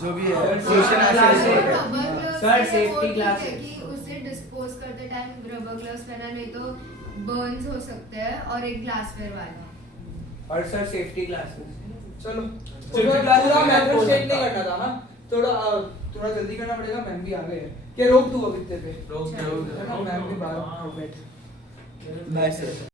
जो भी है सोशन एसिड। रबर ग्लव्स सर, से safety वो ठीक है glasses। कि उसे डिस्पोज करते टाइम रबर ग्लव्स पहना, नहीं तो बर्न्स हो सकते हैं। और एक ग्लासवेयर वाला। और सर सेफ्टी ग्लासेस। चलो Safety पूरा glasses पूरा में मेथड बोल स्टेट सकता। नहीं करना था ना, थोड़ा जल्दी करना पड़ेगा, मैम भी आ गए हैं। क्या रोक दूँ अब इतने पे? रोक है ना, मैम भी बाहर बैठे। Bye, sir.